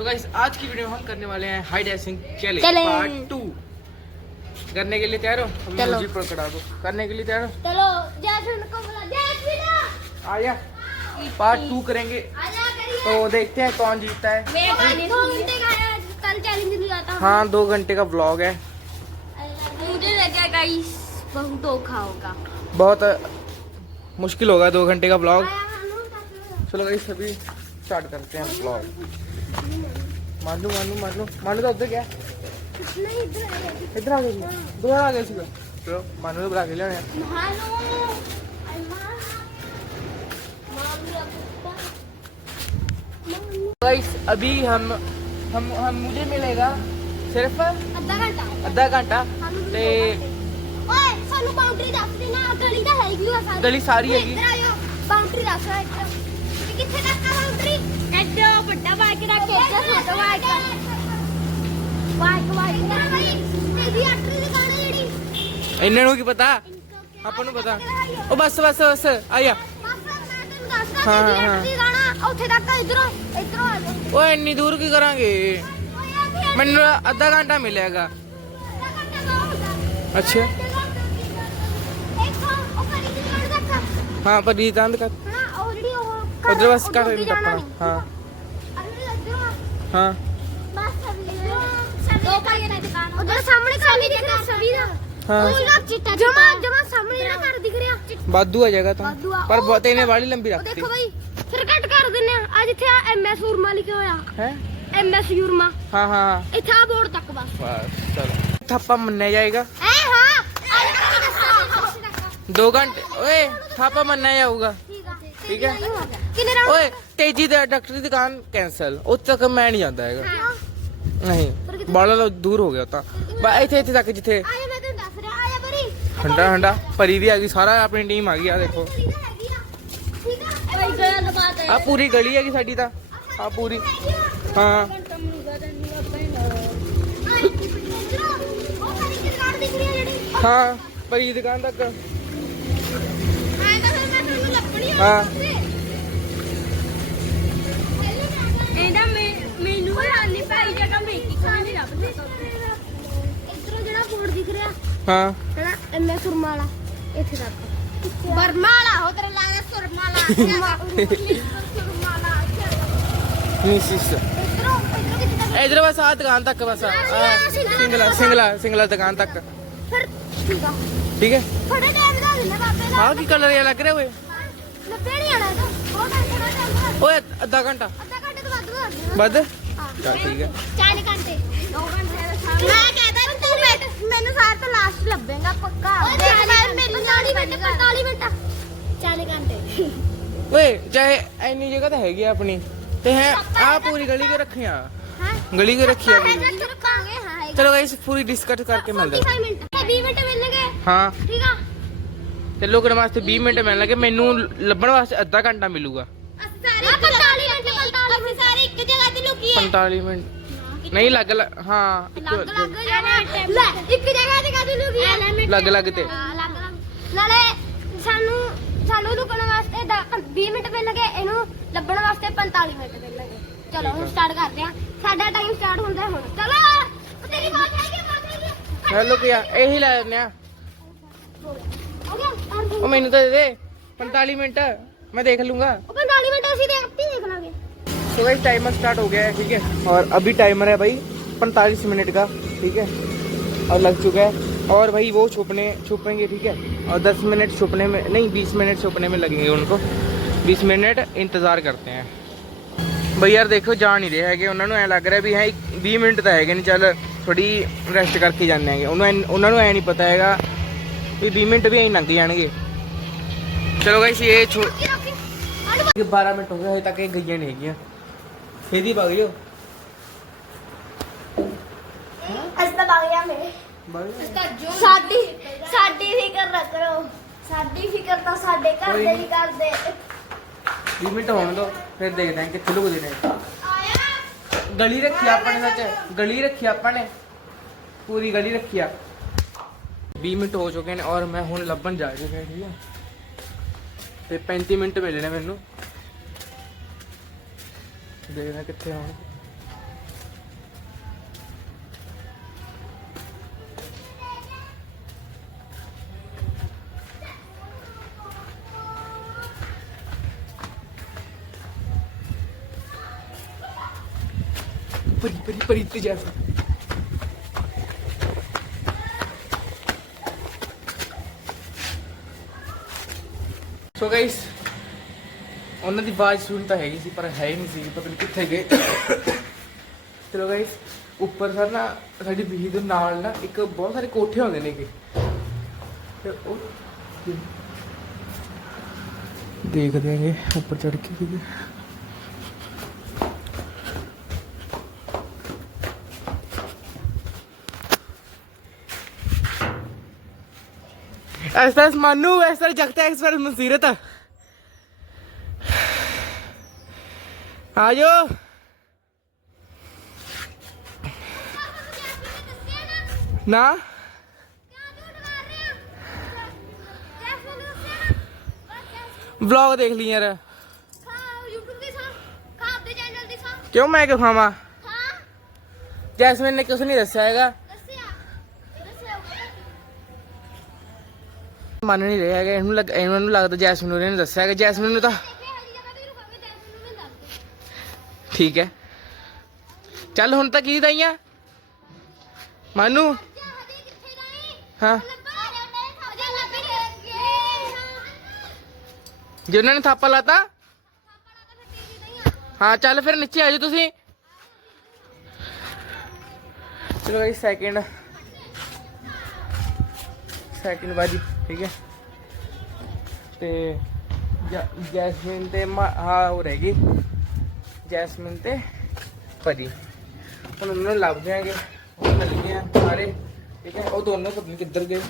तो गाइस आज की वीडियो में हम करने वाले हैं हाई डैशिंग चैलेंज पार्ट 2। करने के लिए तैयार हो? चलो मुझे पकड़ा दो। करने के लिए तैयार हो? चलो जैस्मिन को बुला। जैस्मिन आया पार्ट 2 करेंगे तो देखते हैं कौन जीतता है। 2 घंटे का है कल चैलेंज लिया था। हाँ 2 घंटे का व्लॉग है। मुझे लगा गाइस बहुत धोखा होगा, बहुत मुश्किल होगा 2 घंटे का व्लॉग। चलो गाइस सभी स्टार्ट करते हैं व्लॉग। मानू तो उधर क्या इधर आ गए दो आ गए सीधा। चलो मानू तो बुला के ले गाइस। अभी हम मुझे मिलेगा सिर्फ आधा घंटा ते ओए सानू बाउंड्री दस देना। गली दा हैगी आ सारी, गली सारी हैगी। बाउंड्री दस किथे तक बाउंड्री एडो बड़ा बाइक रख के छोटा बाइक तेरी अटरी दुकान है जेडी ਇਹਨਾਂ ਨੂੰ ਕੀ ਪਤਾ, ਆਪਾਂ ਨੂੰ ਪਤਾ। ਉਹ ਬਸ ਆਇਆ। ਹਾਂ ਉੱਥੇ ਤੱਕ ਇਧਰੋਂ ਆ ਜਾ। ਓਏ ਇੰਨੀ ਦੂਰ ਕੀ ਕਰਾਂਗੇ? ਮੈਨੂੰ ਅੱਧਾ ਘੰਟਾ ਮਿਲੇਗਾ। ਅੱਛਾ हाँ पर रीतांत का उधर बस का टप्पा। हाँ हाँ उधर सामने खाली दिख रहा सभी दा। हाँ जमा सामने ना कर दिख रहा बादू आ जाएगा तो पर बहुत इन्हें वाली लंबी रखती। देखो भाई फिर कट कर देने आज इथे एमएस उर्मा लिखा होया है। एमएस उर्मा। हाँ हाँ इथे बोर्ड तक बस चलो थप्पा मन्ना जाएगा। हां 2 घंटे ओए थापा मन्ना जाऊगा। ठीक है कितने राउंड ओए तेजी दा डॉक्टर की दुकान कैंसल उस तक मैं नहीं जाता है। नहीं बाला दूर हो गया था इथे तक जिथे आया मैं तेन दस रहा आया बरी ठंडा परी भी आ गई। सारा अपनी टीम आ गई। आ देखो आ पूरी गली है साडी ता आ पूरी। हाँ हाँ परी की दुकान तक। हाँ ਇਹਦਾ ਮੈਨੂੰ ਰਾਨੀ ਭਾਈ ਜਗ੍ਹਾ ਮੇਕੀ ਖਾਣੀ ਲੱਭਦੇ ਇਧਰੋਂ ਜਿਹੜਾ ਬੋਰਡ ਦਿਖ ਰਿਹਾ हाँ ਜਿਹੜਾ ਐਮਐਸ ਸੁਰਮਾ ਵਾਲਾ ਇੱਥੇ ਤੱਕ ਬਰਮਾ ਵਾਲਾ ਹੋ ਤੇਰੇ ਲਾਗਾ ਸੁਰਮਾ ਵਾਲਾ ਸੁਰਮਾ ਵਾਲਾ मिसिस ਇਧਰੋਂ ਕਿੱਥੇ ਤੱਕ इधर बस आ दुकान तक बस सिंगला दुकान तक। ਫਿਰ ਠੀਕ ਆ ठीक है ਥੋੜਾ ਟਾਈਮ ਦਾ ਦਿੰਦਾ ਬਾਬੇ ਦਾ हाँ की कलर ये लग रहे हुए ਲੱਭੇ ਨਹੀਂ ਆਣਾ ਤਾਂ ਬਹੁਤ ਟਾਈਮ ਦਾ ओए आधा घंटा ਅੱਧਾ ਘੰਟੇ ਤੋਂ ਵੱਧ बद चल ठीक है 4 ਘੰਟੇ 2 ਘੰਟੇ ਮੈਂ ਕਹਿੰਦਾ ਤੂੰ ਮੈਨੂੰ ਸਾਰ ਤੋਂ ਲਾਸਟ ਲੱਭੇਗਾ ਪੱਕਾ ਦੇਖ ਲੈ ਮੇਰੀ 40 ਮਿੰਟ 45 ਮਿੰਟ 4 ਘੰਟੇ ओए चाहे इन्नी जगह तो हैगी अपनी ते है आ पूरी गली के रखे हां गली के रखी है। ਰੁਕਾਂਗੇ ਹਾਂ चलो गाइस पूरी डिस्कस करके मिलते 45 ਮਿੰਟ 20 ਮਿੰਟ ਮਿਲਣਗੇ। हाँ ਠੀਕ ਆ ਤੇ ਲੋਕਣ ਵਾਸਤੇ 20 ਮਿੰਟ ਮਿਲਣ ਲੱਗੇ। ਮੈਨੂੰ ਲੱਭਣ ਵਾਸਤੇ ਅੱਧਾ ਘੰਟਾ ਮਿਲੂਗਾ। ਸਾਰੇ 45 ਮਿੰਟ 45 ਸਾਰੇ ਇੱਕ ਜਗ੍ਹਾ ਤੇ ਲੁਕੀ 45 ਮਿੰਟ ਨਹੀਂ ਲੱਗ ਹਾਂ ਲੱਗ ਜਾਣਾ ਲੈ ਇੱਕ ਜਗ੍ਹਾ ਤੇ ਕਾਹਦੀ ਲੁਕੀ ਲੱਗ ਤੇ ਲੱਗ ਨਾਲੇ ਸਾਨੂੰ ਲੁਕਣ ਵਾਸਤੇ 20 ਮਿੰਟ ਮਿਲਣਗੇ, ਇਹਨੂੰ ਲੱਭਣ ਵਾਸਤੇ 45 ਮਿੰਟ ਮਿਲਣਗੇ। ਚਲੋ ਹੁਣ ਸਟਾਰਟ ਕਰਦੇ ਆ। ਸਾਡਾ ਟਾਈਮ ਸਟਾਰਟ ਹੁੰਦਾ ਹੁਣ। ਚਲੋ ਤੇਰੀ ਬਾਤ ਹੈਗੀ ਹੈਲੋ ਕਿਆ ਇਹੀ ਲੈ ਲੈਨੇ ਆ। ਹੋ ਗਿਆ ਉਹ ਮੈਨੂੰ ਤਾਂ ਦੇ ਦੇ 45 मिनट मैं देख लूंगा। 45 मिनट ਅਸੀਂ देख लांगे। तो भाई टाइमर स्टार्ट हो गया है। ठीक है और अभी टाइमर है भाई 45 मिनट का। ठीक है और लग चुका है और भाई वो छुपेंगे। ठीक है और 10 मिनट छुपने में नहीं 20 मिनट छुपने में लगेंगे उनको। 20 मिनट इंतज़ार करते हैं भाई। यार देखो जा नहीं रहे है उन्होंने ऐ लग रहा है भी है 20 मिनट तो है नहीं चल थोड़ी रेस्ट करके जाने हैं। उन्होंने ऐ नहीं पता है भी 20 मिनट भी यहीं लग जाएंगे। चलो गाइस ये 12 मिनट हो गए अभी तक ये गई नहीं है। छेदी भाग जाओ ਅਸਤਾ ਬਾਗਿਆ ਮੇ ਸਾਡੀ ਫਿਕਰ ਨਾ ਕਰੋ। ਸਾਡੀ ਫਿਕਰ ਤਾਂ ਸਾਡੇ ਘਰ ਦੇ ਹੀ ਕਰਦੇ। 20 मिनट होने दो फिर देखते हैं कितने लोग देने। गली रखी अपने सच गली रखी अपने पूरी गली रखी। 20 मिनट हो चुके हैं और मैं हुण लभन जा रही है। ठीक है ਤੇ 35 ਮਿੰਟ ਮਿਲਣੇ ਮੈਨੂੰ। ਦੇਖਦੇ ਕਿੱਥੇ ਹੋਣ। परी ते जैसमिन ਸੋ ਗਾਇਸ ਉਹਨਾਂ ਦੀ ਆਵਾਜ਼ ਸੁਣ ਤਾਂ ਹੈਗੀ ਸੀ ਪਰ ਹੈ ਹੀ ਨਹੀਂ ਸੀ ਪਤਾ ਨਹੀਂ ਕਿੱਥੇ ਗਏ ਚਲੋ ਗਾਇਸ ਉੱਪਰ ਸਰ ਨਾ ਸਾਡੀ ਬੀਹੀ ਦੇ ਨਾਲ ਨਾ ਇੱਕ ਬਹੁਤ ਸਾਰੇ ਕੋਠੇ ਹੁੰਦੇ ਨੇਗੇ ਤੇ ਉਹ ਦੇਖਦੇ ਆਂਗੇ ਉੱਪਰ ਚੜ ਕੇ ਕਿਤੇ एक्सप्रेस मानू एक्सप्रेस जगता एक्सप्रेस मसीरत आ जाओ ना व्लॉग देख ली यार क्यों मैं क्यों खावा जैस्मिन ने कुछ नहीं दस्या हैगा ਮੰਨ ਨਹੀਂ ਰਿਹਾ ਹੈਗਾ ਇਹਨੂੰ ਲੱਗਦਾ ਜੈਸਮਿਨ ਉਹਨੇ ਦੱਸਿਆ ਹੈਗਾ ਜੈਸਮਿਨ ਨੂੰ ਤਾਂ ਠੀਕ ਹੈ ਚੱਲ ਹੁਣ ਤਾਂ ਕੀ ਦਈਆਂ ਮਾਨੂ ਹਾਂ ਜੇ ਉਹਨਾਂ ਨੇ ਥਾਪਾ ਲਾਤਾ ਹਾਂ ਚੱਲ ਫਿਰ ਨੀਚੇ ਆ ਜਾਓ ਤੁਸੀਂ ਚਲੋ ਗਾਇਸ ਸੈਕਿੰਡ ਬਾਜੀ ठीक है ते जैस्मिन ते हाँ वो रहेगी जैस्मिन ते परी हम उन्होंने लभ देंगे मिल गए हैं सारे ठीक है वो दोनों पता नहीं किधर गए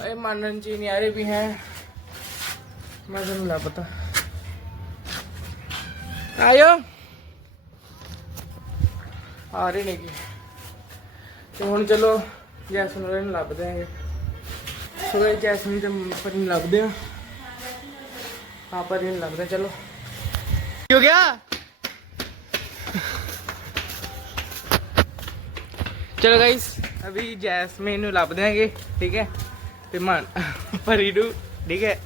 ये मानन च नहीं आ रहे भी हैं मैं तुम ला पता आयो आ रहे नहीं ਤੇ ਹੁਣ ਚਲੋ ਜੈਸਮਿਨ ਨੂੰ ਲੱਭਦੇ ਆਂਗੇ ਸੋ ਜੈਸਮਿਨ ਤੇ ਪਰੀ ਨੂੰ ਲੱਭਦੇ ਆ ਹਾਂ ਪਰੀ ਨੂੰ ਲੱਭਦੇ ਚਲੋ ਕੀ ਹੋ ਗਿਆ ਚਲੋ ਗਾਇਸ ਅਭੀ ਜੈਸਮਿਨ ਨੂੰ ਲੱਭਦੇ ਆਂਗੇ ਠੀਕ ਹੈ ਤੇ ਮਨ ਪਰੀ ਨੂੰ ਠੀਕ ਹੈ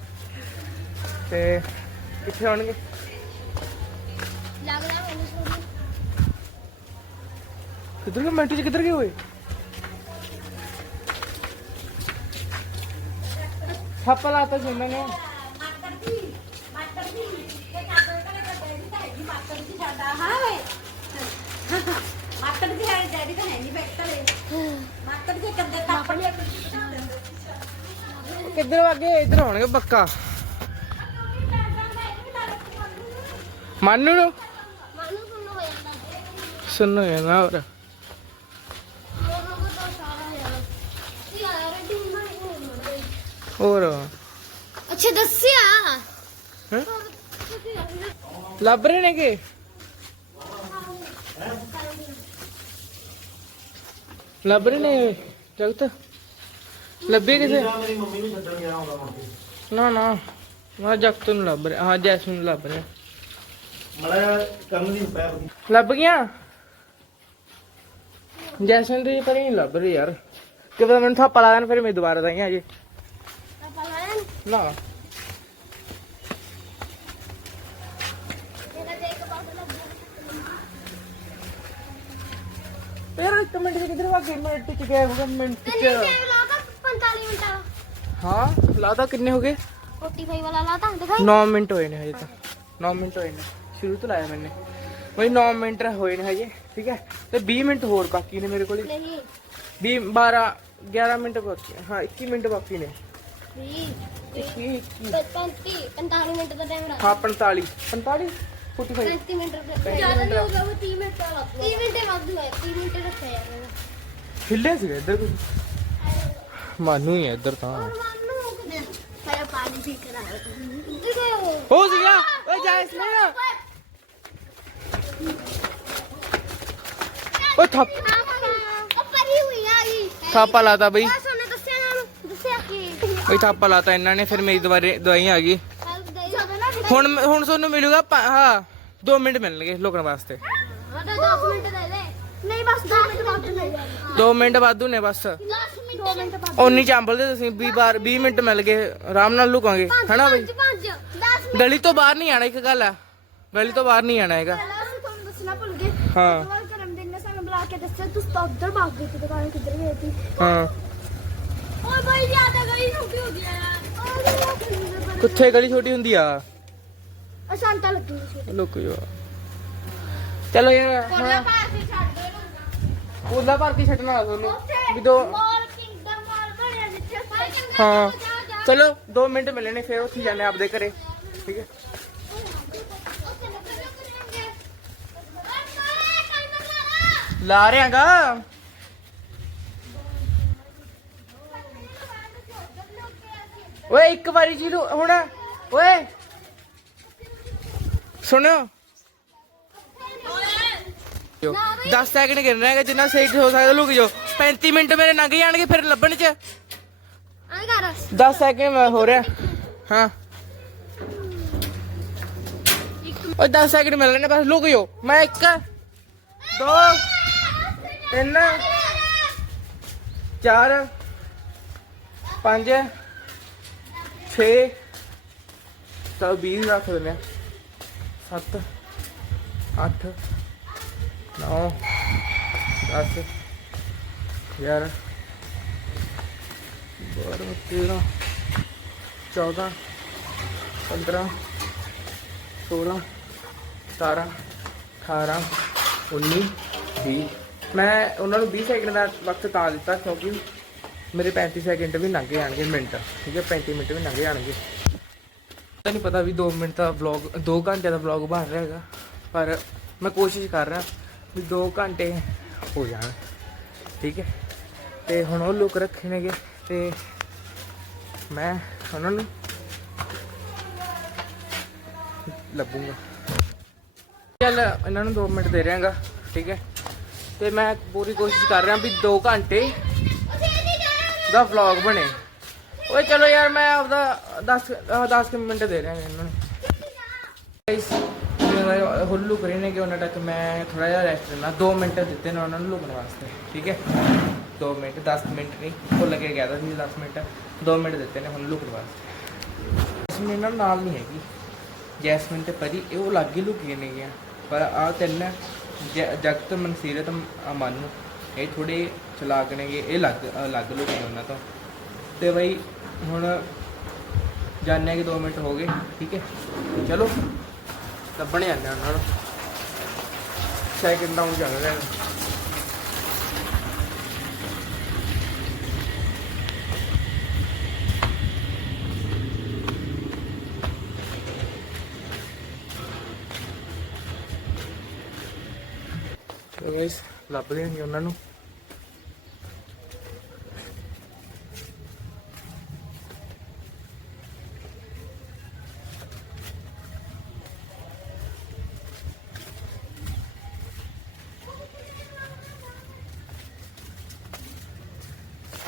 ਤੇ ਕਿੱਥੇ ਹੋਣਗੇ ਕਿੱਧਰ ਗਏ ਮਿੰਟ ਚ ਕਿੱਧਰ ਗਏ ਹੋਏ ਥਾਪਾ ਲਾਤਾ ਸੀ ਇਹਨਾਂ ਨੇ ਕਿੱਧਰ ਵਾਗੇ ਇੱਧਰ ਹੋਣਗੇ ਪੱਕਾ ਮਾਨੂ ਨੂੰ ਸੁਣੋ ਨਾ ਹੋਰ ਹੋਰ ਅੱਛਾ ਦੱਸਿਆ ਲੱਭ ਰਹੇ ਨੇ ਕਿ ਲੱਭ ਰਹੇ ਨੇ ਜਗਤ ਲੱਭੇ ਕਿਸੇ ਮੇਰੀ ਮੰਮੀ ਨੂੰ ਛੱਡਣ ਗਿਆ ਹੁੰਦਾ ਮੁੜ ਕੇ ਨਾ ਮੈਂ ਜਗਤ ਨੂੰ ਲੱਭ ਰਿਹਾ ਹਾਂ ਜੈਸਮਿਨ ਨੂੰ ਲੱਭ ਰਿਹਾ ਮੜਾ ਕਰਨ ਦੀ ਪੈਰ ਦੀ ਲੱਭ ਗਿਆ ਜੈਸਮਿਨ ਦੀ ਪਰ ਨਹੀਂ ਲੱਭ ਰਹੀ ਯਾਰ ਕਿ ਪਤਾ ਮੈਨੂੰ ਥਾਪਾ ਲਾ ਦੇਣ ਫਿਰ ਮੈਂ ਦੁਬਾਰਾ ਦਾਈਆਂ ਅਜੇ ਨਾ ਯਾਰ ਇੱਕ ਮਿੰਟ ਚ ਕਿੱਧਰ ਵਾਗੇ ਮਿੰਟ ਚ ਗਏ ਹੋਗਾ ਮਿੰਟ ਚ 45 ਮਿੰਟ ਹਾਂ ਲਾਤਾ ਕਿੰਨੇ ਹੋ ਗਏ 45 ਵਾਲਾ ਲਾਤਾ ਦਿਖਾਈ 9 ਮਿੰਟ ਹੋਏ ਨੇ ਹਜੇ ਤਾਂ 9 ਮਿੰਟ ਹੋਏ ਨੇ ਸ਼ੁਰੂ ਤੋਂ ਲਾਇਆ ਮੈਨੇ ਬਈ 9 ਮਿੰਟ ਹੋਏ ਨੇ ਹਜੇ ਠੀਕ ਹੈ ਤੇ 20 ਮਿੰਟ ਹੋਰ ਬਾਕੀ ਨੇ ਮੇਰੇ ਕੋਲ ਨਹੀਂ 20 12 11 ਮਿੰਟ ਬਾਕੀ ਹਾਂ 21 ਮਿੰਟ ਬਾਕੀ ਨੇ 20 45 ਮਿੰਟ ਦਾ ਟਾਈਮ ਰੱਖ ਹਾਂ 45 45 45 35 ਮਿੰਟ ਜ਼ਿਆਦਾ ਨਹੀਂ ਹੋਗਾ ਉਹ 30 ਮਿੰਟ ਦਾ 30 ਮਿੰਟ ਵਾਧੂ ਹੈ 30 ਮਿੰਟ ਰੱਖਿਆ ਯਾਰ ਹਿੱਲੇ ਸੀਗੇ ਇੱਧਰ ਕੋਈ ਮਾਨੂ ਹੀ ਹੈ ਇੱਧਰ ਤਾਂ ਸਾਰਾ ਪਾਣੀ ਪੀ ਕੇ ਆਇਆ ਹੋ ਸੀਗਾ ਓਏ ਜੈਸਮਿਨ ਓ ਥੱਪ ਉਹ ਪਰੀ ਹੋਈ ਆ ਗਈ ਥਾਪਾ ਲਾਤਾ ਬਈ ਬਸ ਉਹਨੇ ਦੱਸਿਆ ਨਾ ਦੱਸਿਆ ਕਿ ਬਈ ਥਾਪਾ ਲਾਤਾ ਇਹਨਾਂ ਨੇ ਫਿਰ ਮੇਰੀ ਦਵਾਈ ਆ ਗਈ ਹੁਣ ਤੁਹਾਨੂੰ ਮਿਲੂਗਾ ਹਾਂ 2 ਮਿੰਟ ਮਿਲਣਗੇ ਲੋਕਾਂ ਵਾਸਤੇ 10 ਮਿੰਟ ਦੇ ਦੇ ਨਹੀਂ ਬਸ 2 ਮਿੰਟ ਬਾਅਦ ਮਿਲ 2 ਮਿੰਟ ਵਾਧੂ ਨੇ ਬਸ 10 ਮਿੰਟ ਉਨੀ ਚਾਂਬਲ ਦੇ ਤੁਸੀਂ 20 ਮਿੰਟ ਮਿਲ ਗਏ ਆਰਾਮ ਨਾਲ ਲੁਕਾਂਗੇ ਹੈਨਾ ਬਈ 10 ਗਲੀ ਤੋਂ ਬਾਹਰ ਨਹੀਂ ਆਣਾ, ਇੱਕ ਗੱਲ ਆ, ਗਲੀ ਤੋਂ ਬਾਹਰ ਨਹੀਂ ਆਣਾ ਹੈਗਾ। ਪਹਿਲਾਂ ਅਸੀਂ ਤੁਹਾਨੂੰ ਦੱਸਣਾ ਭੁੱਲ ਗਏ। ਹਾਂ। ਉਸ ਤੋਂ ਬਾਅਦ ਕਰਮਦੀਨ ਨੇ ਸਾਨੂੰ ਬੁਲਾ ਕੇ ਦੱਸਿਆ ਤੁਸੀਂ ਤਾਂ ਉੱਧਰ ਭੱਗ ਗਏ ਸੀ, ਦੁਕਾਨ ਕਿੱਧਰ ਗਏ ਸੀ। ਹਾਂ ਓਏ ਬਾਈ ਜਿਆਦਾ ਗਈ ਛੋਟੀ ਹੋ ਗਈ ਯਾਰ। ਕਿੱਥੇ ਗਲੀ ਛੋਟੀ ਹੁੰਦੀ ਆ? ਅਸ਼ਾਂਤਾ ਲੱਗੀ ਸੀ। ਲੁਕ ਜਾ। ਚਲੋ ਯਾਰ ਕੋਲਾ ਪਾਸ ਹੀ ਛੱਡ ਦੇ ਨੂੰ। ਕੋਲਾ ਭਰ ਕੇ ਛੱਡਣਾ ਤੁਹਾਨੂੰ ਵੀ ਦੋ। ਮਾਲ ਕਿੰਗਡਮ ਮਾਲ ਬਣਿਆ ਜਿੱਥੇ ਸਾਰੇ ਚੰਗਾ ਹਾਂ ਜਾ। ਚਲੋ 2 ਮਿੰਟ ਮਿਲਣੇ, ਫਿਰ ਉੱਥੇ ਜਾਣੇ ਆਪਦੇ ਘਰੇ, ਠੀਕ ਹੈ। ਉੱਥੇ ਲੱਗਣੇ ਕਰਾਂਗੇ। ਓਏ ਸਾਰੇ ਟਾਈਮਰ ਲਾ ਲਾ। ਲਾ ਰਿਆਂਗਾ। ਓਏ ਇੱਕ ਵਾਰੀ ਜੀ ਨੂੰ ਹੁਣ, ਓਏ ਸੁਣਿਓ 10 ਸੈਕਿੰਡ ਗਿਣਨਾ ਹੈਗਾ, ਜਿੰਨਾ ਸਹੀ ਹੋ ਸਕਦਾ ਲੁਕ ਜਾਓ। 35 ਮਿੰਟ ਮੇਰੇ ਲੰਘ ਜਾਣਗੇ ਫਿਰ ਲੱਭਣ ਚ। ਆਏ ਕਰ 10 ਸੈਕਿੰਡ ਹੋ ਰਿਹਾ। ਹਾਂ ਓਏ 10 ਸੈਕਿੰਡ ਮਿਲਣੇ ਬਸ, ਲੁਕ ਜਾਓ। ਮੈਂ 1 2 3 4 5 6 ਤਾਂ 20 ਰੱਖ ਦਿੰਦੇ ਆ। 7 8 9 10 11 12 13 14 15 16 17 18 19 20। ਮੈਂ ਉਹਨਾਂ ਨੂੰ 20 ਸੈਕਿੰਡ ਦਾ ਵਕਤ ਤਾਂ ਦਿੱਤਾ ਕਿਉਂਕਿ ਮੇਰੇ 35 ਸੈਕਿੰਡ ਵੀ ਲੰਘ ਜਾਣਗੇ, ਮਿੰਟ, ਠੀਕ ਹੈ। 35 ਮਿੰਟ ਵੀ ਲੰਘ ਜਾਣਗੇ। ਨਹੀਂ ਪਤਾ ਵੀ 2 ਮਿੰਟ ਦਾ ਵਲੌਗ, 2 ਘੰਟੇ ਦਾ ਵਲੌਗ ਬਣ ਰਿਹਾ ਹੈਗਾ, ਪਰ ਮੈਂ ਕੋਸ਼ਿਸ਼ ਕਰ ਰਿਹਾ ਵੀ 2 ਘੰਟੇ ਹੋ ਜਾਣ, ਠੀਕ ਹੈ। ਤੇ ਹੁਣ ਉਹ ਲੋਕ ਰੱਖੇ ਨੇਗੇ ਤੇ ਮੈਂ ਉਹਨਾਂ ਨੂੰ ਲੱਭੂੰਗਾ। ਚੱਲ ਇਹਨਾਂ ਨੂੰ 2 ਮਿੰਟ ਦੇ ਰਿਹਾਗਾ, ਠੀਕ ਹੈ। ਤੇ ਮੈਂ ਪੂਰੀ ਕੋਸ਼ਿਸ਼ ਕਰ ਰਿਹਾ ਵੀ 2 ਘੰਟੇ ਦਾ ਵਲੌਗ ਬਣੇ। ਓਏ ਚਲੋ ਯਾਰ ਮੈਂ ਆਪਦਾ 10 ਮਿੰਟ ਦੇ ਰਿਹਾ ਇਹਨਾਂ ਨੂੰ। ਹੁਣ ਲੁਕ ਰਹੇ ਨੇ ਕਿ ਉਹਨਾਂ ਤੱਕ ਮੈਂ ਥੋੜਾ ਜਿਹਾ ਰੈਸਟ ਲੈਣਾ। 2 ਮਿੰਟ ਦਿੱਤੇ ਨੇ ਉਹਨਾਂ ਨੂੰ ਲੁਕਣ ਵਾਸਤੇ, ਠੀਕ ਹੈ। 2 ਮਿੰਟ, 10 ਮਿੰਟ ਨਹੀਂ, ਭੁੱਲ ਕੇ ਗਿਆ ਸੀ 10 ਮਿੰਟ। 2 ਮਿੰਟ ਦਿੱਤੇ ਨੇ ਹੁਣ ਲੁਕਣ ਵਾਸਤੇ। ਜੈਸਮੀਨ ਇਹਨਾਂ ਨਾਲ ਨਹੀਂ ਹੈਗੀ, ਜੈਸਮੀਨ ਤੇ ਪਰੀ ਇਹ ਉਹ ਲੱਗ ਹੀ ਲੁਕੀਆਂ ਨੇਗੀਆਂ, ਪਰ ਆਹ ਤਿੰਨ ਜਗਤ, ਮਨਸੀਰਤ, ਅਮਨ ਇਹ ਥੋੜੇ ਚਲਾਕ ਨੇਗੇ, ਇਹ ਲੱਗ ਲੁਕੇ ਉਹਨਾਂ ਤੋਂ। ਤੇ ਬਈ ਹੁਣ ਜਾਣੇ ਕਿ 2 ਮਿੰਟ ਹੋ ਗਏ, ਠੀਕ ਹੈ। ਚਲੋ ਲੱਭਣ ਜਾਂਦੇ ਉਹਨਾਂ ਨੂੰ। ਸੈਕਿੰਡ ਡਾਊਨ ਚੱਲ ਰਿਹਾ। ਚਲੋ ਗਾਇਸ ਲੱਭਦੇ ਹਾਂ ਉਹਨਾਂ ਨੂੰ।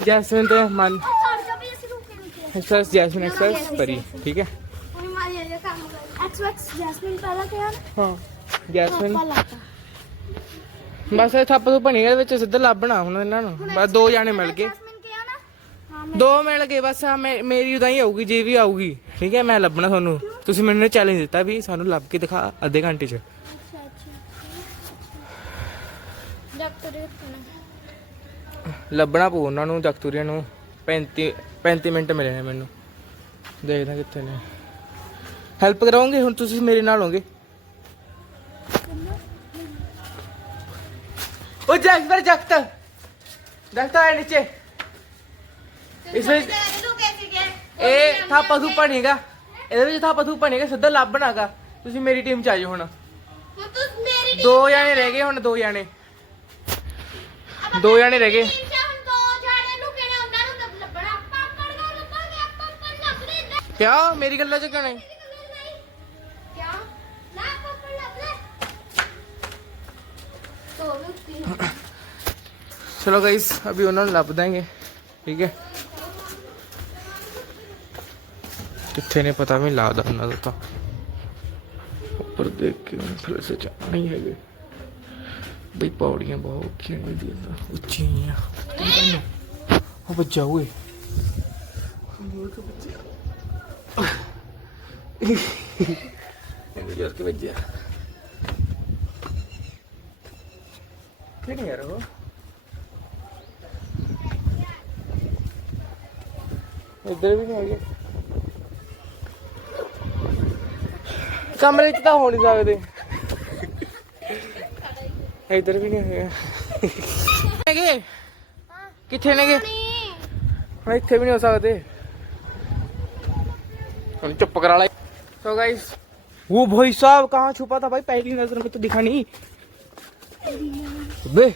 जैस्मिन तो मन एक्सप्रेस, जैस्मिन एक्सप्रेस परी, ठीक है। ਜੈਸਮੀਨ ਪਹਿਲਾਂ ਕਿਹਾ ਨਾ। हाँ जैस्मिन बस थप्प थुप्प नहीं विच सिद्धा ਲੱਭਣਾ ਹੁਣ ਇਹਨਾਂ ਨੂੰ। बस 2 ਜਾਣੇ ਮਿਲ ਗਏ, ਜੈਸਮੀਨ ਕਿਹਾ ਨਾ। ਹਾਂ 2 ਮਿਲ ਗਏ ਬਸ। ਮੇਰੀ ਉਦਾਂ ਹੀ ਆਊਗੀ ਜੇ ਵੀ ਆਊਗੀ, ਠੀਕ ਹੈ। ਮੈਂ ਲੱਭਣਾ ਤੁਹਾਨੂੰ, ਤੁਸੀਂ ਮੈਨੂੰ ਚੈਲੰਜ ਦਿੱਤਾ ਵੀ ਸਾਨੂੰ ਲੱਭ ਕੇ ਦਿਖਾ ਅੱਧੇ ਘੰਟੇ 'ਚ। ਅੱਛਾ ਅੱਛਾ ਡਾਕਟਰ ਲੱਭਣਾ ਪਊ ਉਹਨਾਂ ਨੂੰ, ਜਗਤੂਰੀਆਂ ਨੂੰ। 35 ਮਿੰਟ ਮਿਲੇ ਨੇ ਮੈਨੂੰ, ਦੇਖਦਾ ਕਿੱਥੇ ਨੇ। ਹੈਲਪ ਕਰਾਓਗੇ ਹੁਣ ਤੁਸੀਂ ਮੇਰੇ ਨਾਲ ਹੋਗੇ। ਉਹ ਜਗਤ ਆਇਆ ਨੀਚੇ। ਇਸ ਵਿੱਚ ਇਹ ਥਾਪਾ ਥੂਪਾ ਨਹੀਂ ਹੈਗਾ, ਇਹਦੇ ਵਿੱਚ ਥਾਪਾ ਥੂਪਾ ਨਹੀਂ ਹੈਗਾ, ਸਿੱਧਾ ਲੱਭਣਾਗਾ। ਤੁਸੀਂ ਮੇਰੀ ਟੀਮ ਚ ਆ ਜਾਓ ਹੁਣ। 2 ਜਾਣੇ ਰਹਿ ਗਏ ਹੁਣ, 2 ਜਾਣੇ ਰਹਿ ਗਏ। ਕਿਆ ਮੇਰੀ ਗੱਲਾਂ ਚ ਕਿਉਂ ਨਹੀਂ? चलो गाइस अभी उन्होंने लभ देंगे, ठीक है। कितने ने पता भी ला उन्होंने तो ऊपर देख के थले से चढ़ना ही है बई। पौड़ियां बहुत उच्ची बच्चा हुए जोर के बज गया नहीं यार वो इधर भी नहीं आ गया कमरे च तो हो नहीं सकते इधर भी नहीं है किथे ने गे हम इतने भी नहीं हो सकते चुप करा ला तो गाइस वो भाई साहब कहाँ छुपा था भाई पहली नजर में तो दिखा नहीं बे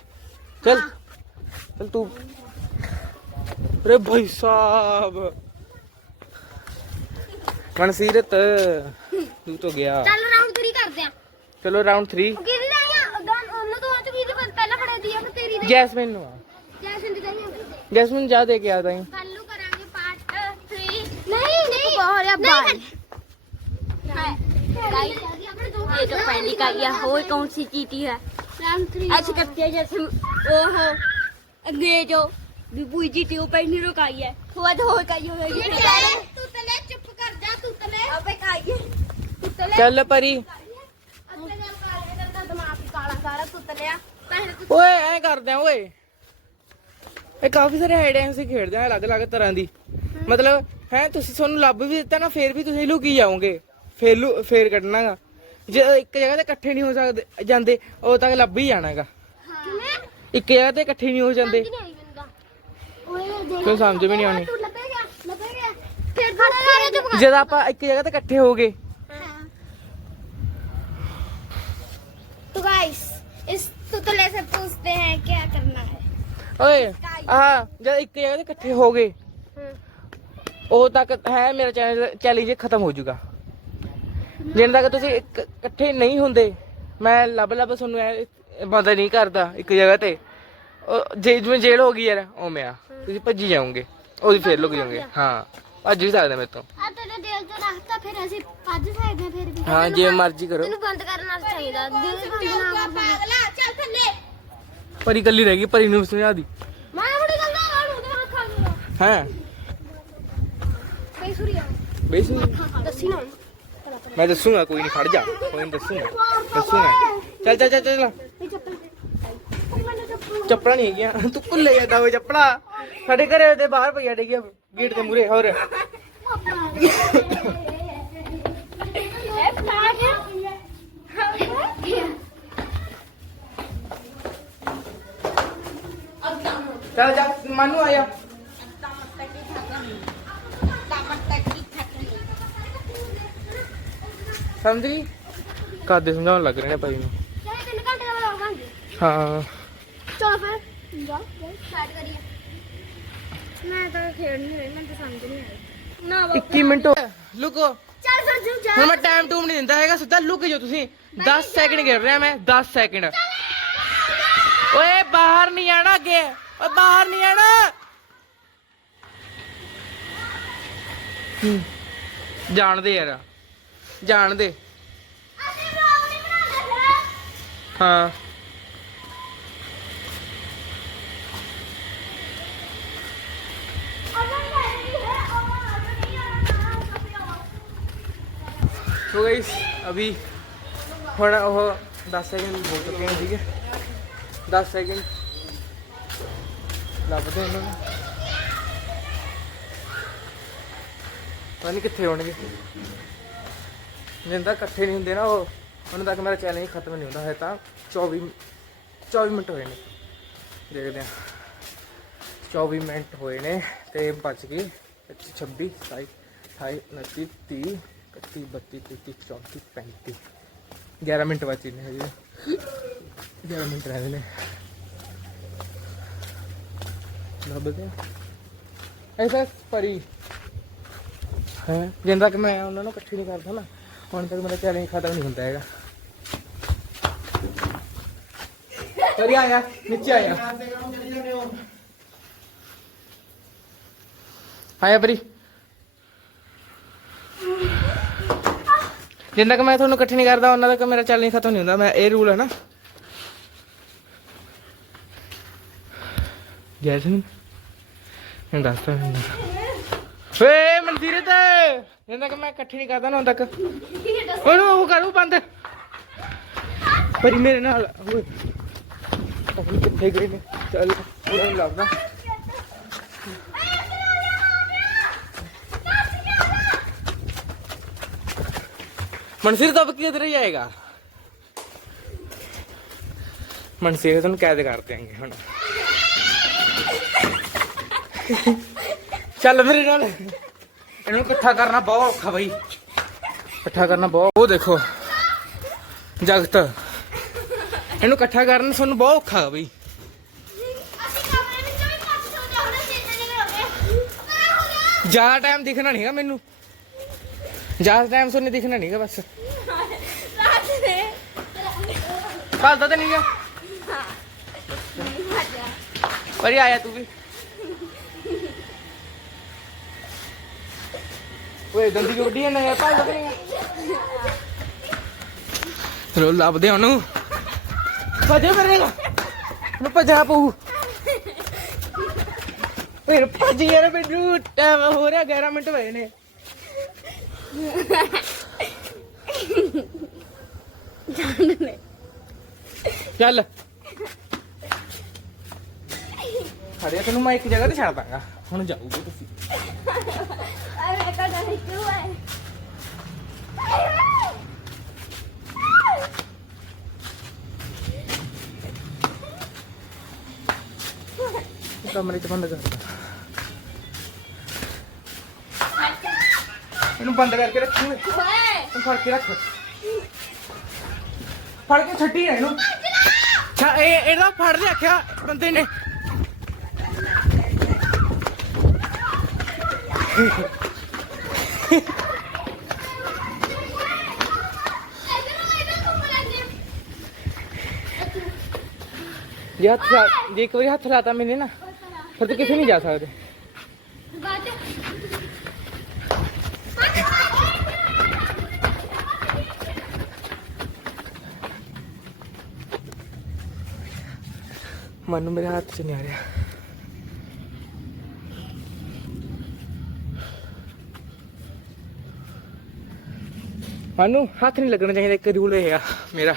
चल चल तू अरे भाई साहब मनसीरत तू तो गया ਚੱਲ ਰਾਉਂਡ 3 ਕਰਦੇ ਆ चलो राउंड 3 ਕਿਹਦੀ ਲਾਈਆਂ ਉਹਨਾਂ ਤੋਂ ਆ ਚੁੱਕੀ ਤੇ ਪਹਿਲਾਂ ਫੜੇ ਦੀ ਆ ਫਿਰ ਤੇਰੀ ਦੇ जैस्मिन ਜੈਸਨ ਦੀ ਲਾਈਆਂ जैस्मिन जा दे के आता है ਕੱਲੂ ਕਰਾਂਗੇ ਪਾਰਟ 3 ਨਹੀਂ ਨਹੀਂ ਬਹੁਤ ਰਿਹਾ ਬਾਈ गाइस ये तो पहली का यह हो कौन सी चीटी है ऐसे करते हैं जैसे ओहो अंग्रेजो विभू जीटी वो पहली रुकाई है हुआ तो हो काई होगी तू तले चुप कर जा तू तले अबे काई तू तले चल परी अगले नाल काले करता दिमाग काला सारा तू तले पहले तू ਓਏ ਐ ਕਰਦੇ ਆ ਓਏ ਇਹ ਕਾਫੀ ਸਾਰੇ ਆਈਡੀਆ ਅਸੀਂ ਖੇਡਦੇ ਆ ਅਲੱਗ-ਅਲੱਗ ਤਰ੍ਹਾਂ ਦੀ ਮਤਲਬ ਹੈ ਤੁਸੀਂ ਤੁਹਾਨੂੰ ਲੱਭ ਵੀ ਦਿੱਤਾ ਨਾ ਫੇਰ ਵੀ ਤੁਸੀਂ ਲੁਕੀ ਜਾਓਗੇ ਫੇਰ ਕੱਢਣਾਗਾ ਜੇ ਇੱਕ ਜਗ੍ਹਾ ਤੇ ਇਕੱਠੇ ਨਹੀਂ ਹੋ ਸਕਦੇ ਜਾਂਦੇ ਉਦੋਂ ਤੱਕ ਲੱਭ ਹੀ ਜਾਣਾਗਾ ਕਿਵੇਂ ਇੱਕ ਜਗ੍ਹਾ ਤੇ ਇਕੱਠੇ ਨਹੀਂ ਹੋ ਜਾਂਦੇ ਓਏ ਦੇਖ ਕੋਈ ਸਮਝ ਵੀ ਨਹੀਂ ਆਉਣੀ ਤੂੰ ਲੱਭੇ ਗਿਆ ਫਿਰ ਸਾਰੇ ਚੁੱਪ ਜਦ ਆਪਾਂ ਇੱਕ ਜਗ੍ਹਾ ਤੇ ਇਕੱਠੇ ਹੋ ਗਏ तो गाइस इस तुतले से पूछते हैं क्या करना है ਓਏ ਆਹ ਜਦ ਇੱਕ ਜਗ੍ਹਾ ਤੇ ਇਕੱਠੇ ਹੋ ਗਏ ਉਦੋਂ ਤੱਕ ਹੈ ਮੇਰਾ ਚੈਲੰਜ ਖਤਮ ਹੋ ਜਾਊਗਾ ਜਿੰਨ ਤੱਕ ਤੁਸੀਂ ਇਕੱਠੇ ਨਹੀਂ ਹੁੰਦੇ ਮੈਂ ਲੱਭ ਤੁਹਾਨੂੰ ਬੰਦਾ ਨਹੀਂ ਕਰਦਾ ਇੱਕ ਜਗ੍ਹਾ ਤੇ ਜੇ ਜਿਵੇਂ ਜੇਲ੍ਹ ਹੋ ਗਈ ਯਾਰ ਉਵੇਂ ਆ ਤੁਸੀਂ ਭੱਜੀ ਜਾਓਗੇ ਉਹਦੀ ਫੇਰ ਲੁਕ ਜਾਓਗੇ ਹਾਂ ਭੱਜ ਵੀ ਸਕਦੇ ਮੇਰੇ ਤੋਂ ਆ ਤੇਰੇ ਦਿਲ ਚ ਰੱਖਤਾ ਫਿਰ ਅਸੀਂ ਭੱਜ ਸਕਦੇ ਹਾਂ ਫਿਰ ਵੀ ਹਾਂ ਜੇ ਮਰਜ਼ੀ ਕਰੋ ਤੈਨੂੰ ਬੰਦ ਕਰਨਾ ਚਾਹੀਦਾ ਦਿਲ ਬੰਦ ਨਾ ਕਰ ਪਾਗਲਾ ਚੱਲ ਥੱਲੇ ਪਰੀ ਕੱਲੀ ਰਹਿ ਗਈ ਪਰੀ ਨੂੰ ਸਮਝਾ ਦੀ ਮੈਂ ਬੜੀ ਗੱਲ ਦਾ ਉਹਨੂੰ ਤੇ ਹੱਥ ਆ ਗਿਆ ਹੈ ਕਈ ਸੁਰੀਆ ਬੇਸੂ ਦੱਸੀ ਨਾ ਮੈਂ ਦੱਸੂਗਾ ਕੋਈ ਨਹੀਂ ਖੜ ਜਾ ਕੋਈ ਨਹੀਂ ਦੱਸੂਗਾ ਚੱਲ ਚੱਲ ਚੱਲ ਚੱਲ ਇਹ ਚੱਪਲ ਮੈਨੂੰ ਚੱਪਲ ਚੱਪਲਾਂ ਨਹੀਂ ਹੈਗੀਆਂ ਤੂੰ ਭੁੱਲੇ ਜਾਂਦਾ ਓਏ ਚੱਪਲਾਂ ਸਾਡੇ ਘਰੇ ਦੇ ਬਾਹਰ ਪਈਆ ਡਿੱਗੀਆਂ ਗੇਟ ਦੇ ਮੂਰੇ ਹੋਰ ਚੱਲ ਜਾ ਮਾਨੂ ਆਇਆ ਸਮਝ ਗਈ ਕਾਦੇ ਸਮਝਾਉਣ ਲੱਗ ਰਹੇ ਨੇ ਭਾਈ ਨੂੰ 3 ਘੰਟੇ ਦਾ ਲਾਵਾਂਗੇ ਹਾਂ ਚਲੋ ਫਿਰ ਜਾ ਸਟਾਰਟ ਕਰੀਏ ਮੈਂ ਤਾਂ ਖੇਡ ਨਹੀਂ ਰਹੀ ਮੈਨੂੰ ਤਾਂ ਸਮਝ ਨਹੀਂ ਆਈ ਨਾ 21 ਮਿੰਟ ਲੁਕੋ ਚੱਲ ਸੰਜੂ ਜਾ ਹੁਣ ਮੈਂ ਟਾਈਮ ਟੂਮ ਨਹੀਂ ਦਿੰਦਾ ਹੈਗਾ ਸਿੱਧਾ ਲੁਕ ਜਾਓ ਤੁਸੀਂ 10 ਸੈਕਿੰਡ ਗਿਰ ਰਿਹਾ ਮੈਂ 10 ਸੈਕਿੰਡ ਓਏ ਬਾਹਰ ਨਹੀਂ ਆਣਾ ਅੱਗੇ ਓਏ ਬਾਹਰ ਨਹੀਂ ਆਣਾ ਜਾਣ ਦੇ ਯਾਰ ਜਾਣ ਦੇ ਅਸੀਂ ਵਲੌਗ ਨਹੀਂ ਬਣਾਉਂਦੇ ਫਿਰ ਹਾਂ तो गाइस अभी थोड़ा वो 10 सेकंड हो चुके हैं ठीक है 10 सेकंड ਲੱਭਦੇ ਇਹਨਾਂ ਨੂੰ ਪਤਾ ਨਹੀਂ ਕਿੱਥੇ ਹੋਣਗੇ ਜਿੰਦਾ ਇਕੱਠੇ ਨਹੀਂ ਹੁੰਦੇ ਨਾ ਉਹ ਉਹਨਾਂ ਤੱਕ ਮੇਰਾ ਚੈਲੰਜ ਖਤਮ ਨਹੀਂ ਹੁੰਦਾ ਹੈ ਤਾਂ 24 ਮਿੰਟ ਹੋਏ ਨੇ ਦੇਖਦੇ ਹਾਂ 24 ਮਿੰਟ ਹੋਏ ਨੇ ਤੇ ਬਚ ਗਏ 26 27 28 29 30 31 32 33 34 35 11 ਮਿੰਟ ਬਚੇ ਨੇ ਹਜੇ 11 ਮਿੰਟ ਰਹਿ ਗਏ ਨੇ ਲੱਭਦੇ ਐਸਾ ਪਰੀ ਹੈ ਜਿੰਦਾ ਕਿ ਮੈਂ ਉਹਨਾਂ ਨੂੰ ਇਕੱਠੀ ਨਹੀਂ ਕਰਦਾ ਨਾ ਹੁਣ ਤੱਕ ਮੇਰਾ ਚੈਲੰਜ ਖਤਮ ਨਹੀਂ ਹੁੰਦਾ ਹੈਗਾ ਪਰੀ ਆਇਆ ਨੀਚੇ ਆਇਆ ਆਇਆ ਪਰੀ ਜਿੰਨਾ ਕਿ ਮੈਂ ਤੁਹਾਨੂੰ ਇਕੱਠੀ ਨਹੀਂ ਕਰਦਾ ਉਹਨਾਂ ਤੱਕ ਮੇਰਾ ਚੈਲੰਜ ਖਤਮ ਨਹੀਂ ਹੁੰਦਾ ਮੈਂ ਇਹ ਰੂਲ ਹੈ ਨਾ ਜੈਸਮੀਨ ਮੈਂ ਦੱਸਦਾ ਵੇ ਮਨਸੀਰਤ ਜਿੰਨਾ ਕਿ ਮੈਂ ਇਕੱਠੇ ਨਹੀਂ ਕਰਦਾ ਨਾ ਹੁਣ ਤੱਕ ਉਹਨੂੰ ਉਹ ਕਰੂ ਬੰਦ ਪਰ ਮੇਰੇ ਨਾਲ ਓਏ ਪਤਾ ਨੀ ਕਿੱਥੇ ਗਏ ਨੇ ਚੱਲ ਉਹਨਾਂ ਨੂੰ ਲੱਭਦਾ मनसीर तो अब किधर ही जाएगा मनसीर तुम कैद कर देंगे हम चल मेरे नाल इन्हों इकट्ठा करना बहुत औखा भाई इकट्ठा करना बहुत वो देखो जगत इन्हों इकट्ठा करना सुन बहुत औखा भाई ज्यादा टाइम दिखना नहीं मैनू ज्यादा टाइम सुनने दिखना नहीं बस भजदा तो नहीं पर आया तू भी दंदी की उड्डी है भजदा तो नहीं चलो लभदे ओनू भजे फिरेगा भजना पऊ फिर भज यार मैनू टाइम हो रहा 11 मिनट हुए ने चल खड़े तेन मैं एक जगह ते छड़ दांगा हुण जाऊगे तुसीं कमरे च बंद कर ਇਹਨੂੰ ਬੰਦ ਕਰਕੇ ਰੱਖੀ ਓਏ ਫੜ ਕੇ ਰੱਖ ਫੜ ਕੇ ਛੱਡੀ ਇਹਨੂੰ ਇਹਦਾ ਫੜ ਰੱਖਿਆ ਬੰਦੇ ਨੇ ਜੇ ਇੱਕ ਵਾਰੀ ਹੱਥ ਲਾਤਾ ਮੈਨੇ ਨਾ ਫਿਰ ਤੂੰ ਕਿਤੇ ਨਹੀਂ ਜਾ ਸਕਦੇ मनु मेरे हाथ से नहीं आ रहा मनु हाथ नहीं लगना चाहिए एक रूल है मेरा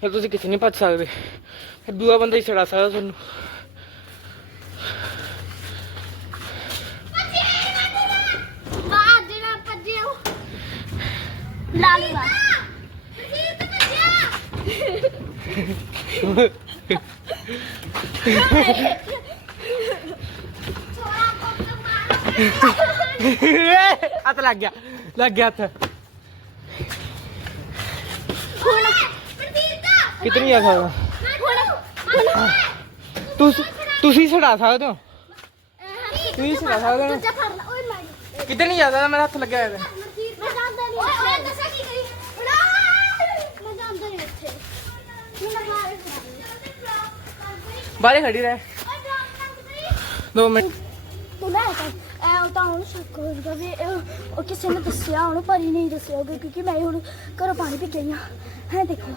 फिर तुम किसी नहीं भज सकते फिर दूआ बंदा ही छड़ा सकता तुहानू हथ लग गया हथ कितनी जा सकदा तुसी छड़ा सकदे हो तुसी छड़ा सकदे हो किधर नहीं जा सकदा मेरा हथ लग्या है बाहर खड़ी रहे 2 मिनट किसी ने दसिया पर ही नहीं दसिया क्योंकि मैं हूँ घरों पानी पी गई हाँ है देखो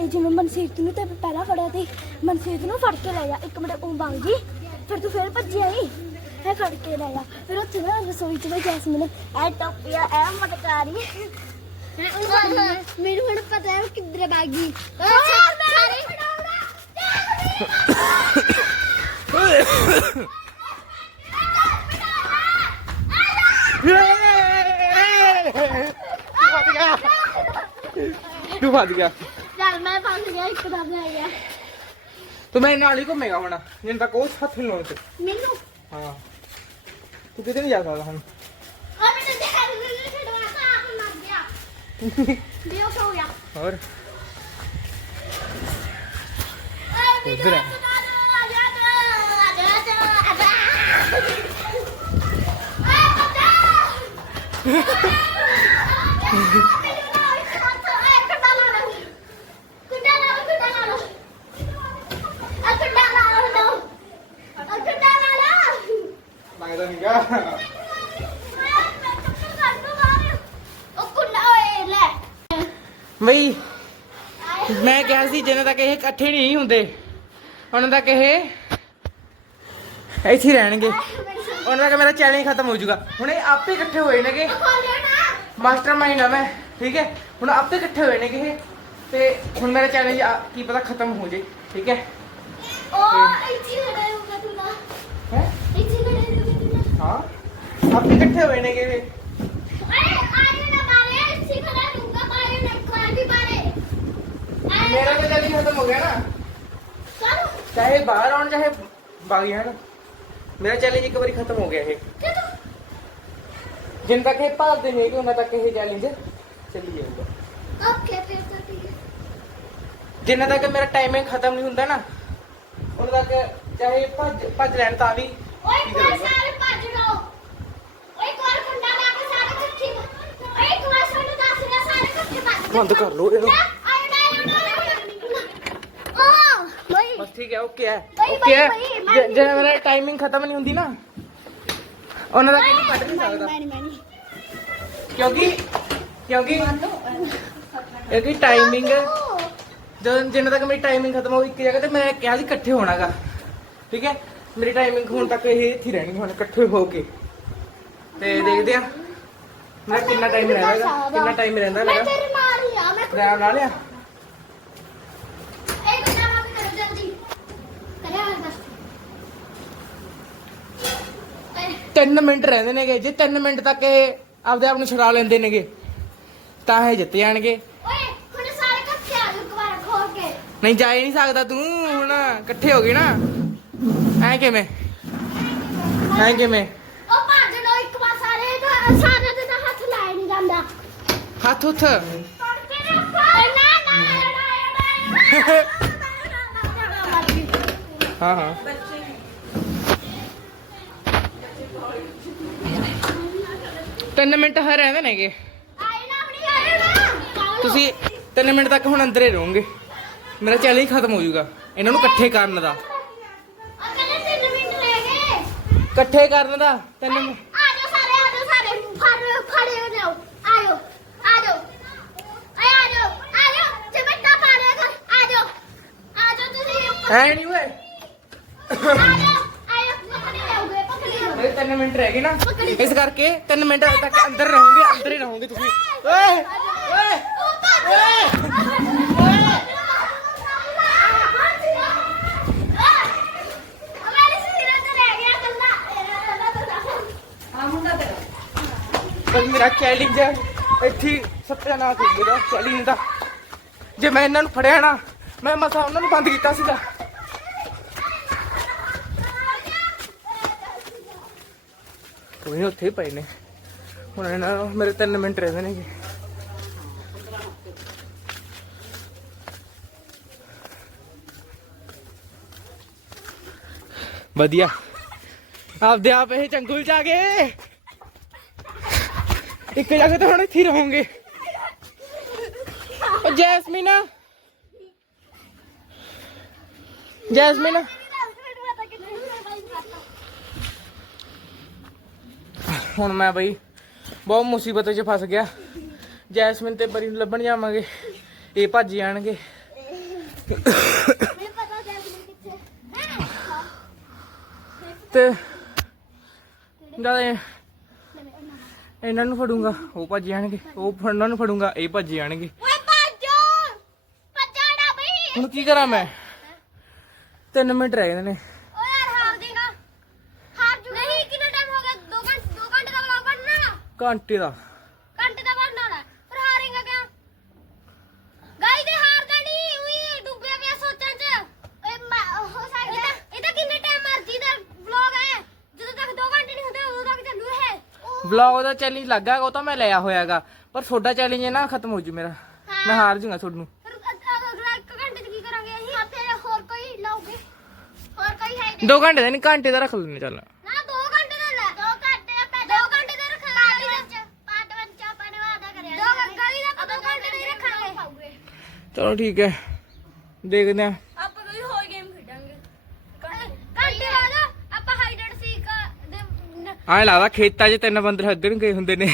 ये जिम्मे मनसीरत तो पहला फड़िया थी मनसीरत फड़ के लै जा 1 मिनट बंग गई फिर तू फिर भजी आई है फड़ के लै जा फिर उत्थे ना रसोई च जैसमीन ए टोपिया ए मटकारी मेनू हुण पता है किधर भागी तू फस गया चल मैं फस गया एकदम आ गया तो मैं नाल ही घूमेगा होना जिन तक उस हाथ नहीं लाने मेनू हां तू किधर नहीं जा सकता हम अबे तो जहर छड़वाता आप मर गया बेहोश हो गया और इधर भाई मैं कहा सी जिन्हें तक ये इकट्ठे नहीं होंगे उन्हें तक ये ਇੱਥੇ ਰਹਿਣਗੇ ਉਹਨਾਂ ਦਾ ਮੇਰਾ ਚੈਲੰਜ ਖਤਮ ਹੋ ਜਾਊਗਾ। ਹੁਣ ਇਹ ਆਪੇ ਇਕੱਠੇ ਹੋਏ ਨੇਗੇ, ਮਾਸਟਰਮਾਈਂਡ ਆ ਮੈਂ, ਠੀਕ ਹੈ। ਹੁਣ ਆਪੇ ਇਕੱਠੇ ਹੋਏ ਨੇਗੇ ਇਹ, ਤੇ ਹੁਣ ਮੇਰਾ ਚੈਲੰਜ ਕੀ ਪਤਾ ਖਤਮ ਹੋ ਜੇ, ਠੀਕ ਹੈ। ਹੈਂ? ਹਾਂ ਆਪੇ ਇਕੱਠੇ ਹੋਏ ਨੇਗੇ ਇਹ। मेरा तो चैलेंज खत्म हो गया ना, चाहे बाहर आउन चाहे भाग जाए ना, मेरा चैलेंज एक बार खत्म हो गया है। जिन तक ये भागते नहीं कि उन्हें तक ये चैलेंज चली जाऊगा। जिन्ना तक मेरा टाइमिंग खत्म नहीं होता ना, उन तक चाहे भज लैन ता भी बंद कर लो इहनूं। बस ठीक है, ओके है, ओके है। जे मेरा टाइमिंग खत्म नहीं होती ना, उन्हें तक नहीं कट नहीं सकता, क्योंकि क्योंकि क्योंकि टाइमिंग जब जिन्ना तक मेरी टाइमिंग खत्म हो एक जगह ते मैं क्या जी इकट्ठे होना गा, ठीक है। मेरी टाइमिंग होने तक ये इत्थे रहनी, हुण इकट्ठे हो के ते देखदे आ मेरा कितना टाइम रहंदा, कितना टाइम रहंदा मेरा। ड्राइव ला लिया 3 ਮਿੰਟ ਰਹਿੰਦੇ ਨੇਗੇ। ਜੇ 3 ਮਿੰਟ ਤੱਕ ਇਹ ਆਪਦੇ ਆਪ ਨੂੰ ਛੁਡਾ ਲੈਂਦੇ ਨੇਗੇ ਤਾਂ ਇਹ ਜਿੱਤ ਜਾਣਗੇ। ਨਹੀਂ ਜਾ ਹੀ ਨਹੀਂ ਸਕਦਾ ਤੂੰ, ਹੁਣ ਇਕੱਠੇ ਹੋ ਗਏ ਨਾ, ਐ ਕਿਵੇਂ ਐ ਕਿਵੇਂ ਹੱਥ ਉੱਥ ਹਾਂ ਹਾਂ 3 ਮਿੰਟ ਹਰ ਰਹਿੰਦੇ ਨੇਗੇ। ਤੁਸੀਂ 3 ਮਿੰਟ ਤੱਕ ਹੁਣ ਅੰਦਰ ਹੀ ਰਹੋਗੇ, ਮੇਰਾ ਚੈਲੰਜ ਖਤਮ ਹੋ ਜਾਊਗਾ। ਇਹਨਾਂ ਨੂੰ ਇਕੱਠੇ ਕਰਨ ਦਾ, ਇਕੱਠੇ ਕਰਨ ਦਾ 3 ਮਿੰਟ। ਐ ਨਹੀਂ ਓਏ, ਮੇਰੇ 3 ਮਿੰਟ ਰਹਿ ਗਏ ਨਾ, ਇਸ ਕਰਕੇ 3 ਮਿੰਟ ਤੱਕ ਅੰਦਰ ਰਹੋਗੇ, ਅੰਦਰ ਹੀ ਰਹੋਗੇ ਤੁਸੀਂ। ਓਏ ਓਏ ਪਰ ਮੇਰਾ ਚੈਲੰਜ ਇੱਥੇ ਸੱਤਿਆਨਾਸ਼ ਹੋ ਗਿਆ ਚੈਲੰਜ ਦਾ। ਜੇ ਮੈਂ ਇਹਨਾਂ ਨੂੰ ਫੜਿਆ ਨਾ, ਮੈਂ ਮਸਾ ਉਹਨਾਂ ਨੂੰ ਬੰਦ ਕੀਤਾ ਸੀਗਾ। ਕੋਈ ਨਹੀਂ ਉੱਥੇ ਹੀ ਪਏ ਨੇ ਹੁਣ, ਇਹਨਾਂ ਨੂੰ ਮੇਰੇ 3 ਮਿੰਟ ਰਹਿੰਦੇ ਨੇਗੇ। ਵਧੀਆ ਆਪਦੇ ਆਪ ਇਹ ਜੰਗਲ ਚ ਆ ਗਏ, ਇੱਕ ਜਗ੍ਹਾ ਤੇ ਹੁਣ ਇੱਥੇ ਹੀ ਰਹੋਗੇ। ਉਹ ਜੈਸਮੀਨ ਜੈਸਮੀਨ ਹੁਣ ਮੈਂ ਬਈ ਬਹੁਤ ਮੁਸੀਬਤ 'ਚ ਫਸ ਗਿਆ। ਜੈਸਮੀਨ ਤੇ ਬਰੀ ਨੂੰ ਲੱਭਣ ਜਾਵਾਂਗੇ, ਇਹ ਭੱਜ ਜਾਣਗੇ। ਤੇ ਜਦ ਇਹਨਾਂ ਨੂੰ ਫੜੂੰਗਾ ਉਹ ਭੱਜ ਜਾਣਗੇ, ਉਹ ਫੜਨਾ ਨੂੰ ਫੜੂੰਗਾ ਇਹ ਭੱਜ ਜਾਣਗੇ। ਹੁਣ ਕੀ ਕਰਾਂ ਮੈਂ? 3 ਮਿੰਟ ਰਹਿ ਗਏ ਨੇ। ਘੰਟੇ ਦਾ ਬਣਨਾ ਪਰ ਹਾਰੇਗਾ ਕਿਆ? ਗਾਈ ਦੇ ਹਾਰਦਾ ਨਹੀਂ, ਉਹੀ ਡੁੱਬਿਆ ਪਿਆ ਸੋਚਾਂ 'ਚ। ਹੋ ਸਕਦਾ ਇਹਦਾ ਕਿੰਨੇ ਟਾਈਮ ਮਰਜ਼ੀ ਦਾ ਵਲੌਗ ਹੈ, ਜਦੋਂ ਤੱਕ 2 ਘੰਟੇ ਨਹੀਂ ਹੁੰਦੇ ਉਦੋਂ ਤੱਕ ਚੱਲੂ ਇਹ ਵਲੌਗ ਦਾ ਚੈਲੰਜ ਲੱਗਾ। ਉਹ ਤਾਂ ਮੈਂ ਲਿਆ ਹੋਇਆਗਾ, ਪਰ ਤੁਹਾਡਾ ਚੈਲੰਜ ਹੈ ਨਾ ਖਤਮ ਹੋ ਜੂ ਮੇਰਾ, ਮੈਂ ਹਾਰ ਜੂਗਾ ਤੁਹਾਨੂੰ। ਅਗਲਾ 1 ਘੰਟੇ 'ਚ ਕੀ ਕਰਾਂਗੇ ਅਸੀਂ? ਆਪੇ ਹੋਰ ਕੋਈ ਲਾਓਗੇ, ਹੋਰ ਕੋਈ ਹੈ 2 ਘੰਟੇ ਦਾ ਨਹੀਂ, ਘੰਟੇ ਦਾ ਰੱਖ ਲੈਣੇ। ਚੱਲ ਚਲੋ ਠੀਕ ਹੈ, ਦੇਖਦੇ ਆ। ਆਪਾਂ ਕੋਈ ਹੋਰ ਗੇਮ ਖੇਡਾਂਗੇ ਘੰਟੇ ਬਾਅਦ। ਆਪਾਂ ਹਾਈਡ ਐਂਡ ਸੀਕ ਦੇ ਆਏ ਲੱਗਦਾ ਖੇਤਾਂ 'ਚ 3 ਬੰਦੇ ਹੱਗਣ ਗਏ ਹੁੰਦੇ ਨੇ,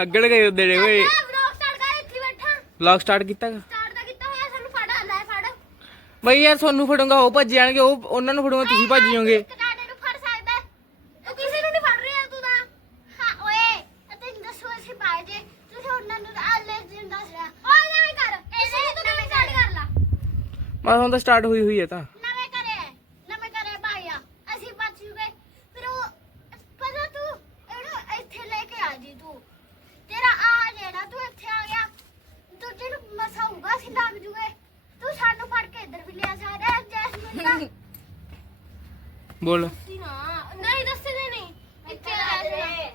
ਹੱਗਣ ਗਏ ਹੁੰਦੇ ਨੇ ਓਏ। ਵਲੌਗ ਸਟਾਰਟ ਕਰ, ਇੱਥੇ ਬੈਠਾ। ਵਲੌਗ ਸਟਾਰਟ ਕੀਤਾ ਹੋਇਆ, ਸਾਨੂੰ ਫੜ ਲੈ ਫੜ ਬਈ ਯਾਰ। ਤੁਹਾਨੂੰ ਫੜੂੰਗਾ ਉਹ ਭੱਜ ਜਾਣਗੇ, ਉਹ ਉਹਨਾਂ ਨੂੰ ਫੜੂੰਗਾ ਤੁਸੀਂ ਭੱਜ ਜਾਓਗੇ। ਮੈਂ ਹੁਣ ਤਾਂ ਸਟਾਰਟ ਹੋਈ ਹੈ ਤਾਂ ਨਵੇਂ ਘਰੇ ਭਾਈਆ ਅਸੀਂ ਬਚ ਗਏ ਫਿਰ ਉਹ ਪਤਾ ਤੂੰ ਇਹਨੂੰ ਇੱਥੇ ਲੈ ਕੇ ਆ ਜੀ ਤੂੰ ਤੇਰਾ ਆ ਜਿਹੜਾ ਤੂੰ ਇੱਥੇ ਆ ਗਿਆ ਤੂੰ ਤੈਨੂੰ ਮਸਾ ਹੋਊਗਾ ਅਸੀਂ ਲੱਗ ਜੂਗੇ ਤੂੰ ਸਾਨੂੰ ਫੜ ਕੇ ਇੱਧਰ ਵੀ ਲਿਆ ਸਕਦਾ ਜੈਸਮੀਨ ਦਾ ਬੋਲ ਨਹੀਂ ਦੱਸਦੇ ਨਹੀਂ ਕਿੱਥੇ ਆ ਰਹੇ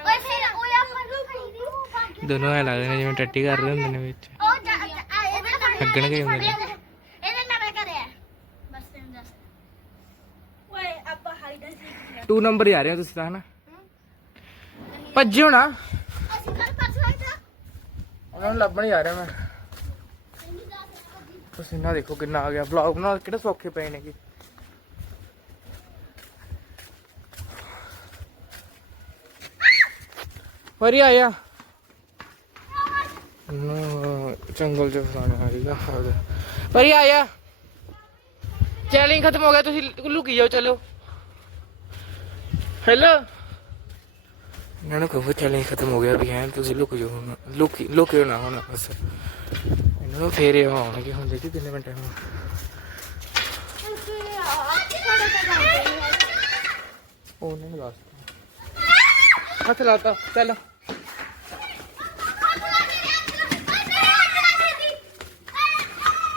ਓਏ ਫਿਰ ਉਹ ਆਪਾਂ ਨੂੰ ਖਰੀਦੀ ਦੋਨੋਂ ਐ ਲੱਗਦੇ ਨੇ ਜਿਵੇਂ ਟੱਟੀ ਕਰ ਰਹੇ ਹੁੰਦੇ ਨੇ ਵਿੱਚ ਉਹ ਇਹਦੇ ਲੱਗਣਗੇ ਹੁੰਦੇ ਨੇ ਇਹਦੇ ਨਵੇਂ ਘਰੇ ਆ ਬਸ ਤੈਨੂੰ ਦੱਸ ਓਏ ਆਪਾਂ ਹਾਈਡ ਸੀ 2 ਨੰਬਰ ਹੀ ਆ ਰਹੇ ਹੋ ਤੁਸੀਂ ਤਾਂ ਹਨਾ ਭੱਜਿਓ ਨਾ ਅਸੀਂ ਕੱਲ ਪਰਸੋਂ ਆਇਆ ਤਾਂ ਉਹਨਾਂ ਨੂੰ ਲੱਭਣ ਹੀ ਆ ਰਿਹਾ ਮੈਂ ਪਸੀਨਾ ਦੇਖੋ ਕਿੰਨਾ ਆ ਗਿਆ ਵਲੌਗ ਬਣਾ ਕਿਹੜੇ ਸੌਖੇ ਪਏ ਨੇ ਕਿ ਵਰੀ ਆਇਆ ਜੰਗਲ ਚ ਫਸਾਣਾ ਹੈਗਾ ਵਰੀ ਆਇਆ ਚੈਲੰਜ ਖਤਮ ਹੋ ਗਿਆ ਤੁਸੀਂ ਲੁਕੀ ਜਾਓ ਚਲੋ ਹੈਲੋ ਇਹਨਾਂ ਨੂੰ ਕਹੋ ਚੈਲੰਜ ਖਤਮ ਹੋ ਗਿਆ ਵੀ ਹੈ ਤੁਸੀਂ ਲੁਕ ਜਾਓ ਲੁਕਿਓ ਨਾ ਹੁਣ ਬਸ ਇਹਨਾਂ ਨੂੰ ਫੇਰ ਇਹ ਆਉਣਗੇ ਹੁਣ ਦੇਖੀ ਕਿੰਨੇ ਮਿੰਟ ਹੁਣ ਉਹਨੇ ਨੂੰ ਦੱਸ ਹੱਥ ਲਾਤਾ ਚੱਲ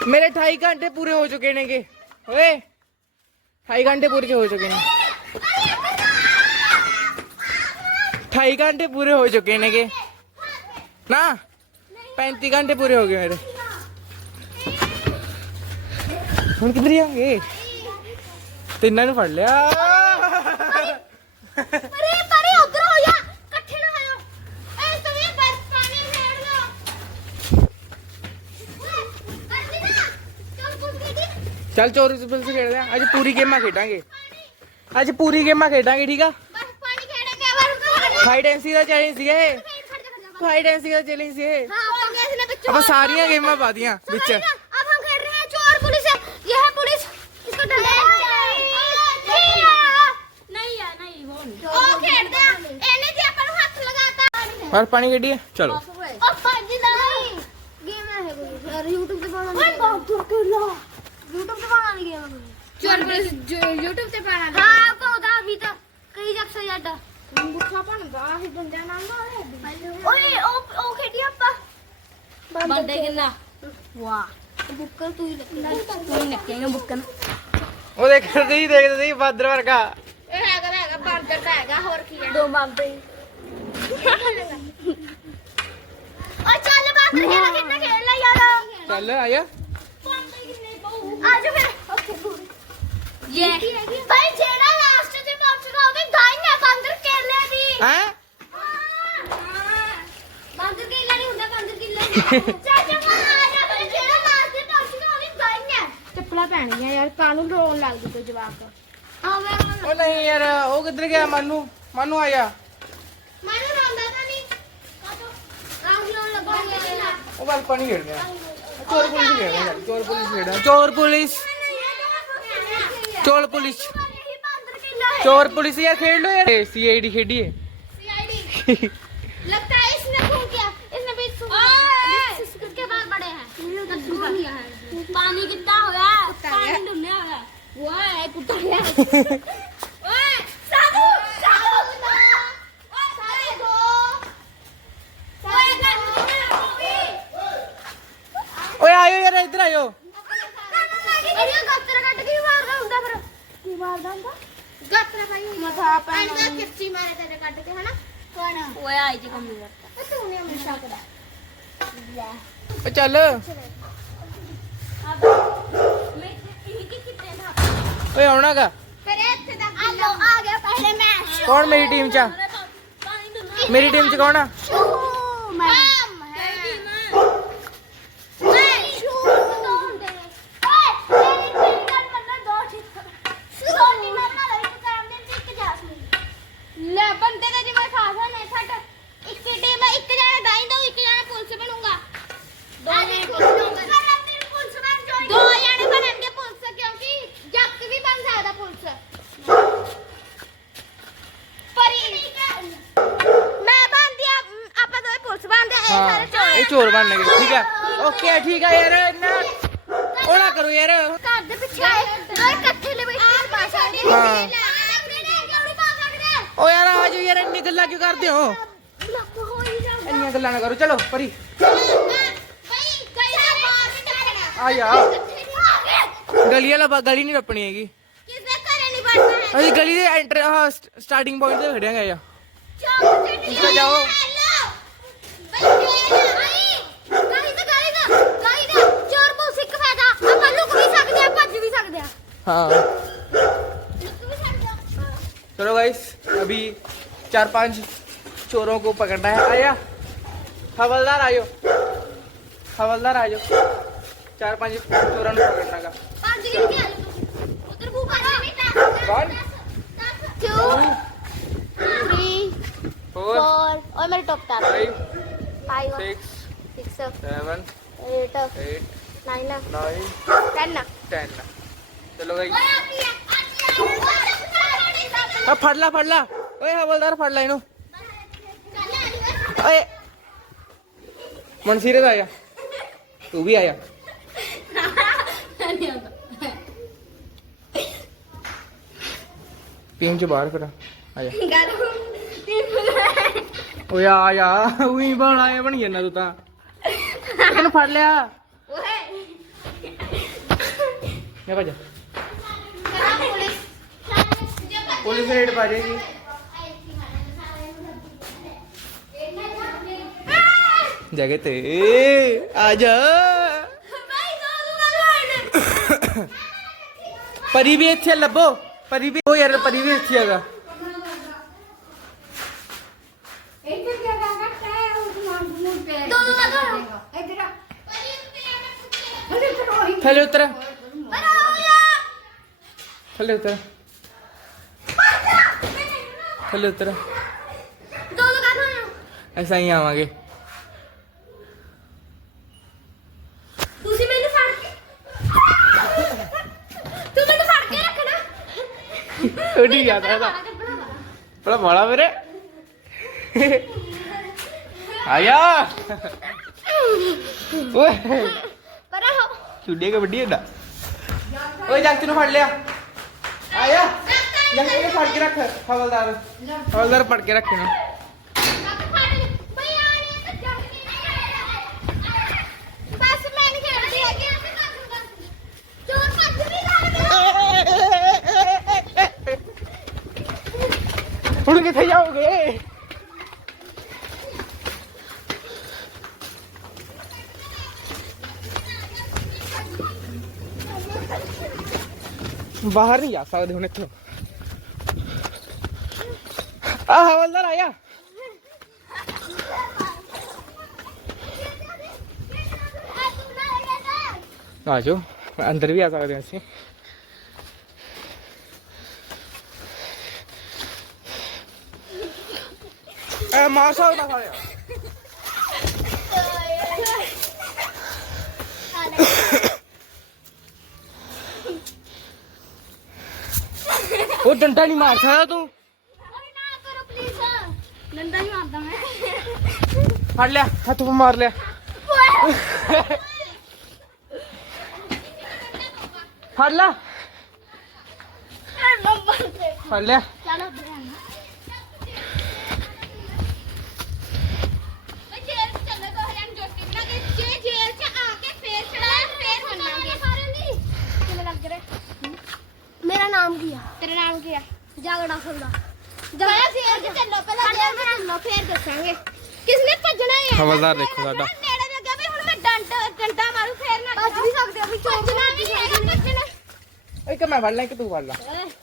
मेरे 28 घंटे पूरे हो चुके ने के ओए 28 घंटे पूरे हो चुके ने 28 घंटे पूरे हो चुके ने के ना 35 घंटे पूरे हो गए मेरे हुण किधर जाएंगे तिन्ना नु फड़ लिया ਪਰੇ ਪਰੇ ਉਧਰ ਹੋ ਜਾ ਇਕੱਠੇ ਨਾ ਹੋਇਓ ਐ ਤੁਸੀਂ ਬਸ ਪਾਣੀ ਛੇੜ ਲਓ ਕਰਦੀ ਨਾ ਚੱਲ ਕੁੱਦ ਗਈ चल चोरी से खेलते हैं आज पूरी गेमां खेडांगे आज पूरी गेमां खेडांगे ठीक है ਬਸ ਪਾਣੀ ਖੇਡਾਂਗੇ ਆਵਾਜ਼ हाइड एंड सीक दा चैलेंज सी है हाइड एंड सीक दा चैलेंज सी है हां अपन कैसे ने बच्चों अब सारियां गेमां पा दियां बीच अब हम खेल रहे हैं चोर पुलिस ये है पुलिस इसको डंडा नहीं है नहीं वो नहीं ओ खेलदा ਇਹਨੇ ਜੀ ਆਪਾਂ ਨੂੰ ਹੱਥ ਲਗਾਤਾ और पानी गड्डी है चलो ओ पाजी नहीं गेम है कोई यार YouTube ਤੇ ਪਾਣਾ ਓਏ ਬਹੁਤ ਦੂਰ ਕਰ ਲਾ YouTube ਤੇ ਪਾਣਾ ਨਹੀਂ ਗੇਮ ਚੋਰ ਪੁਲਿਸ YouTube ਤੇ ਪਾਣਾ ਹਾਂ ਪੌਦਾ ਵੀ ਤਾਂ ਕਈ ਜੱਕਸ ਜੱਡਾ ਮੁੱਠਾ ਬਣਦਾ ਇਹ ਬੰਦਿਆਂ ਨਾਲ ਨਾ ਓਏ ਉਹ ਖੇਡੀ ਆਪਾਂ ਬੰਦੇ ਕਿੰਨਾ ਵਾਹ ਬੁੱਕਰ ਤੂੰ ਹੀ ਲੱਗੇਗਾ ਬੁੱਕਰ ਉਹ ਦੇਖਦੇ ਸੀ ਬਾਦਰ ਵਰਗਾ ਇਹ ਹੈਗਾ ਬਾਂਦਰ ਤਾਂ ਹੈਗਾ ਹੋਰ ਕੀ ਹੈ ਦੋ ਬਾਂਦਰ ਓ ਚੱਲ ਬਾਂਦਰ ਕਿੰਨਾ ਖੇਡ ਲੈ ਯਾਰ ਚੱਲ ਆਇਆ ਆਜੋ ਫਿਰ ये भाई जेड़ा लास्ट से पहुंचेगा ਉਹਦੇ ਦਾਈਆਂ ਬਾਂਦਰ ਕੇਲੇ ਦੀ हैं ਬਾਂਦਰ ਕੇਲਾ ਨਹੀਂ ਹੁੰਦਾ ਬਾਂਦਰ ਕਿੱਲਾ ਚਾਚਾ ਮਾ ਆ ਜਾ ਫਿਰ ਜਿਹੜਾ ਲਾਸਟ ਤੇ ਪਹੁੰਚੇਗਾ ਉਹਦੀ ਦਾਈਆਂ ਚੱਪਲਾਂ ਪੈਣੀਆਂ ਯਾਰ ਕਾਨੂੰ ਰੋਣ ਲੱਗ ਜੂ ਜਵਾਕ ਆਵੇ ਉਹ ਨਹੀਂ ਯਾਰ ਉਹ ਕਿੱਧਰ ਗਿਆ ਮਾਨੂ ਆਇਆ ਮੈਨੂੰ ਰੋਂਦਾ ਤਾਂ ਨਹੀਂ ਕਾਹਤੋਂ ਰਾਮ ਰੋਣ ਲੱਗਾ ਉਹ ਬਸ ਪਾਣੀ ਖੇਡਦੇ ਆ ਚੋਰ ਪੁਲਿਸ ਖੇਡਦੇ ਆ ਚੋਰ ਪੁਲਿਸ ਖੇਡਦੇ ਆ चोर पुलिस चोर पुलिस यार खेल लो यार सीआईडी खेडिए सीआईडी लगता है इसने खून किया इसने भी इसके बाल बड़े हैं पानी कितना होया पानी डुलने होया वो है कुत्ता गया ओए साबू साबू ओए साबू ओए ओए आयो यार इधर आयो ਇਹਦੀਆਂ ਗਾਤਰਾ ਕੱਟ ਕੇ ਮਾਰਦਾ ਹੁੰਦਾ ਫਿਰ ਕੀ ਮਾਰਦਾ ਹੁੰਦਾ ਗਾਤਰਾ ਭਾਈ ਮਥਾ ਪੈਂਦਾ ਕਿੱਚੀ ਮਾਰੇ ਤੇਰੇ ਕੱਟ ਕੇ ਹਨਾ ਕੌਣ ਓਏ ਆਈ ਜੀ ਕੰਮ ਕਰਦਾ ਤੂੰ ਨੇ ਹਮੇਸ਼ਾ ਕਰਾ ਲੈ ओ चल ਮੈਂ ਇਹ ਕੀ ਕਿਤੇ ਨਾ ओए आना का ਫਿਰ ਇੱਥੇ ਤੱਕ ਆ ਗਿਆ ਪਹਿਲੇ ਮੈਚ कौन मेरी टीम चा मेरी टीम च कौन आ ਮੈਂ ਲੈ ਬੰਦੇ ਦਾ ਜਿਵੇਂ ਖਾਸ ਨੇ ਛੱਡ ਇੱਕ ਟੀਮ ਇੱਕ ਜਣਾ ਦਾਈ ਦੋ ਇੱਕ ਜਣਾ ਪੁਲਿਸ ਬਣੂਗਾ ਦੋ ਜਣੇ ਬਣਨਗੇ ਪੁਲਿਸ ਕਿਉਂਕਿ ਜੱਟ ਵੀ ਬਣ ਸਕਦਾ ਪੁਲਿਸ ਪਰ ਮੈਂ ਬਣਦੀ ਆਪਾਂ ਦੋਵੇਂ ਪੁਲਿਸ ਬਣਦੇ ਇਹ ਸਾਰੇ हाँ ये चोर बनने के ठीक है ओके ठीक है यार ना ਉਹ ਨਾ ਕਰੋ ਯਾਰ। ਘਰ ਦੇ ਪਿੱਛੇ ਆਏ ਦੋਏ ਇਕੱਠੇ ਲਿਬਰਟੀ ਪਾ ਸਕਦੇ ਹਾਂ। ਕਿਉਂ ਪਾ ਸਕਦੇ ਓ ਯਾਰ ਆ ਜਾਓ ਯਾਰ, ਇੰਨੀ ਗੱਲਾਂ ਕਿਉਂ ਕਰਦੇ ਹੋ? ਲੱਭ ਹੋਈ ਜਾਂਦਾ ਇੰਨੀਆਂ ਗੱਲਾਂ ਨਾ ਕਰੋ, ਚਲੋ ਪਰੀ ਬਈ ਕਈ ਦਾ ਬਾਹਰ ਨਹੀਂ ਜਾਣਾ ਆ ਯਾਰ। ਗਲੀ ਵਾਲਾ ਗਲੀ ਨਹੀਂ ਟੱਪਣੀ ਹੈਗੀ। ਕਿਸੇ ਘਰੇ ਨਹੀਂ ਵੜਨਾ ਹੈ ਅਸੀਂ ਗਲੀ ਦੇ ਐਂਟਰ ਸਟਾਰਟਿੰਗ ਪੁਆਇੰਟ ਤੇ ਖੜਿਆ ਗਏ ਆ। ਚੌਕ ਤੇ ਉੱਥੇ ਜਾਓ। ਚੋਰ ਬਹੁਤ ਸਿੱਖ ਫਾਇਦਾ ਆਪਾਂ ਲੁਕ ਵੀ ਸਕਦੇ ਆ ਭੱਜ ਵੀ ਸਕਦੇ ਆ हाँ ਲੁਕ ਵੀ ਸਕਦੇ ਆ चलो गाइस, अभी 4-5 चोरों को पकड़ना है। आया हवलदार, आयो हवलदार, आयो 4-5 चोरों को पकड़ना का। ਪੰਜ ਗਿਣ ਕੇ ਆ ਜਾ ਉਧਰ ਭੂ ਕਰ 1 2 3 4 4 ਓਏ ਮੇਰੇ ਟੋਪ ਟਾਪ 5 5 6 6 7 8 8 9 9 10 10 चलो गाइस, ਓਏ ਆਤੀ अब फड़ ला ओए हवलदार, फड़ ला इनो। ओए मनसीरत आया, तू भी आया। टीम च बाहर फिर आया। ओए आ उही बड़ा आया बन जाना तू ता। किन फड़ लिया मैं भजा। पुलिस रेड पा जाएगी। जगह ते आजा। परी भी इत्थे लब्बो, परी भी ओ यार, परी भी इत्थे हैगा। थले उतर, थले उतर, थले उतर। ऐसा ही आवांगे। ਤੁਸੀਂ ਮੈਨੂੰ ਫੜ ਕੇ ਤੂੰ ਮੈਨੂੰ ਫੜ ਕੇ ਰੱਖਣਾ उड़ी जाता था बड़ा बड़ा मेरे। आया ओए ਪਰ ਆਹੋ चुड़िया कबड्डी है ना। ओए जागत नु फड़ लिया। आया जागत नु फड़ के रख। हवलदार फड़ के रख ना। ਬਸ ਮੈਂ ਨਹੀਂ ਖੇਡਦੀ ਹੈਗੀ ਚੋਰ ਭੱਜ ਵੀ ਹੁਣ ਕਿੱਥੇ ਜਾਓਗੇ? बाहर नहीं जा सकते ਹੁਣ ਇੱਥੋਂ। आ हवलदार आया। आ जाओ, अंदर भी आ सकते हैं ਅਸੀਂ। ए मार सकदा साले। वो डंडा नहीं मार सकता तू। ਨਾ ਕਰੋ ਪਲੀਜ਼ ਨੰਦਾ ਹੀ ਮਾਰਦਾ ਮੈਂ फड़ लिया, हाथ पे मार लिया। फड़ ला, फड़ लिया। ਚਲੋ ਜੇਲ੍ਹ ਚ ਚੱਲੇ ਦੋ ਹਜ਼ਾਰ ਜੋਤੀ ਬਣਾ ਕੇ ਜੇ ਜੇਲ੍ਹ ਚ ਆ ਕੇ ਫੇਰ ਚੜਾਇਆ ਫੇਰ ਮੰਨਾਂਗੇ। ਕਿਵੇਂ ਲੱਗ ਰਿਹਾ? ਮੇਰਾ ਨਾਮ ਕੀ ਆ? ਤੇਰਾ ਨਾਮ ਕੀ ਆ? ਜਾਗੜਾ ਖੁੱਲਦਾ ਜਾਇਆ ਜੇਲ੍ਹ ਚ ਚੱਲੋ ਪਹਿਲਾਂ ਜੇਲ੍ਹ ਚ ਚੱਲੋ ਫੇਰ ਦੱਸਾਂਗੇ ਕਿਸਨੇ ਭੱਜਣਾ ਹੈ। हवलदार देखो साडा। ਨੇੜੇ ਲੱਗਾ ਵੀ ਹੁਣ ਮੈਂ ਡੰਡਾ ਮਾਰੂ ਫੇਰ ਨਾ ਭੱਜ ਵੀ ਸਕਦੇ ਆ ਵੀ ਭੱਜਣਾ ਵੀ ਹੈਗਾ ਭੱਜਣਾ एक मैं फड़ ला कि तू फड़ ला।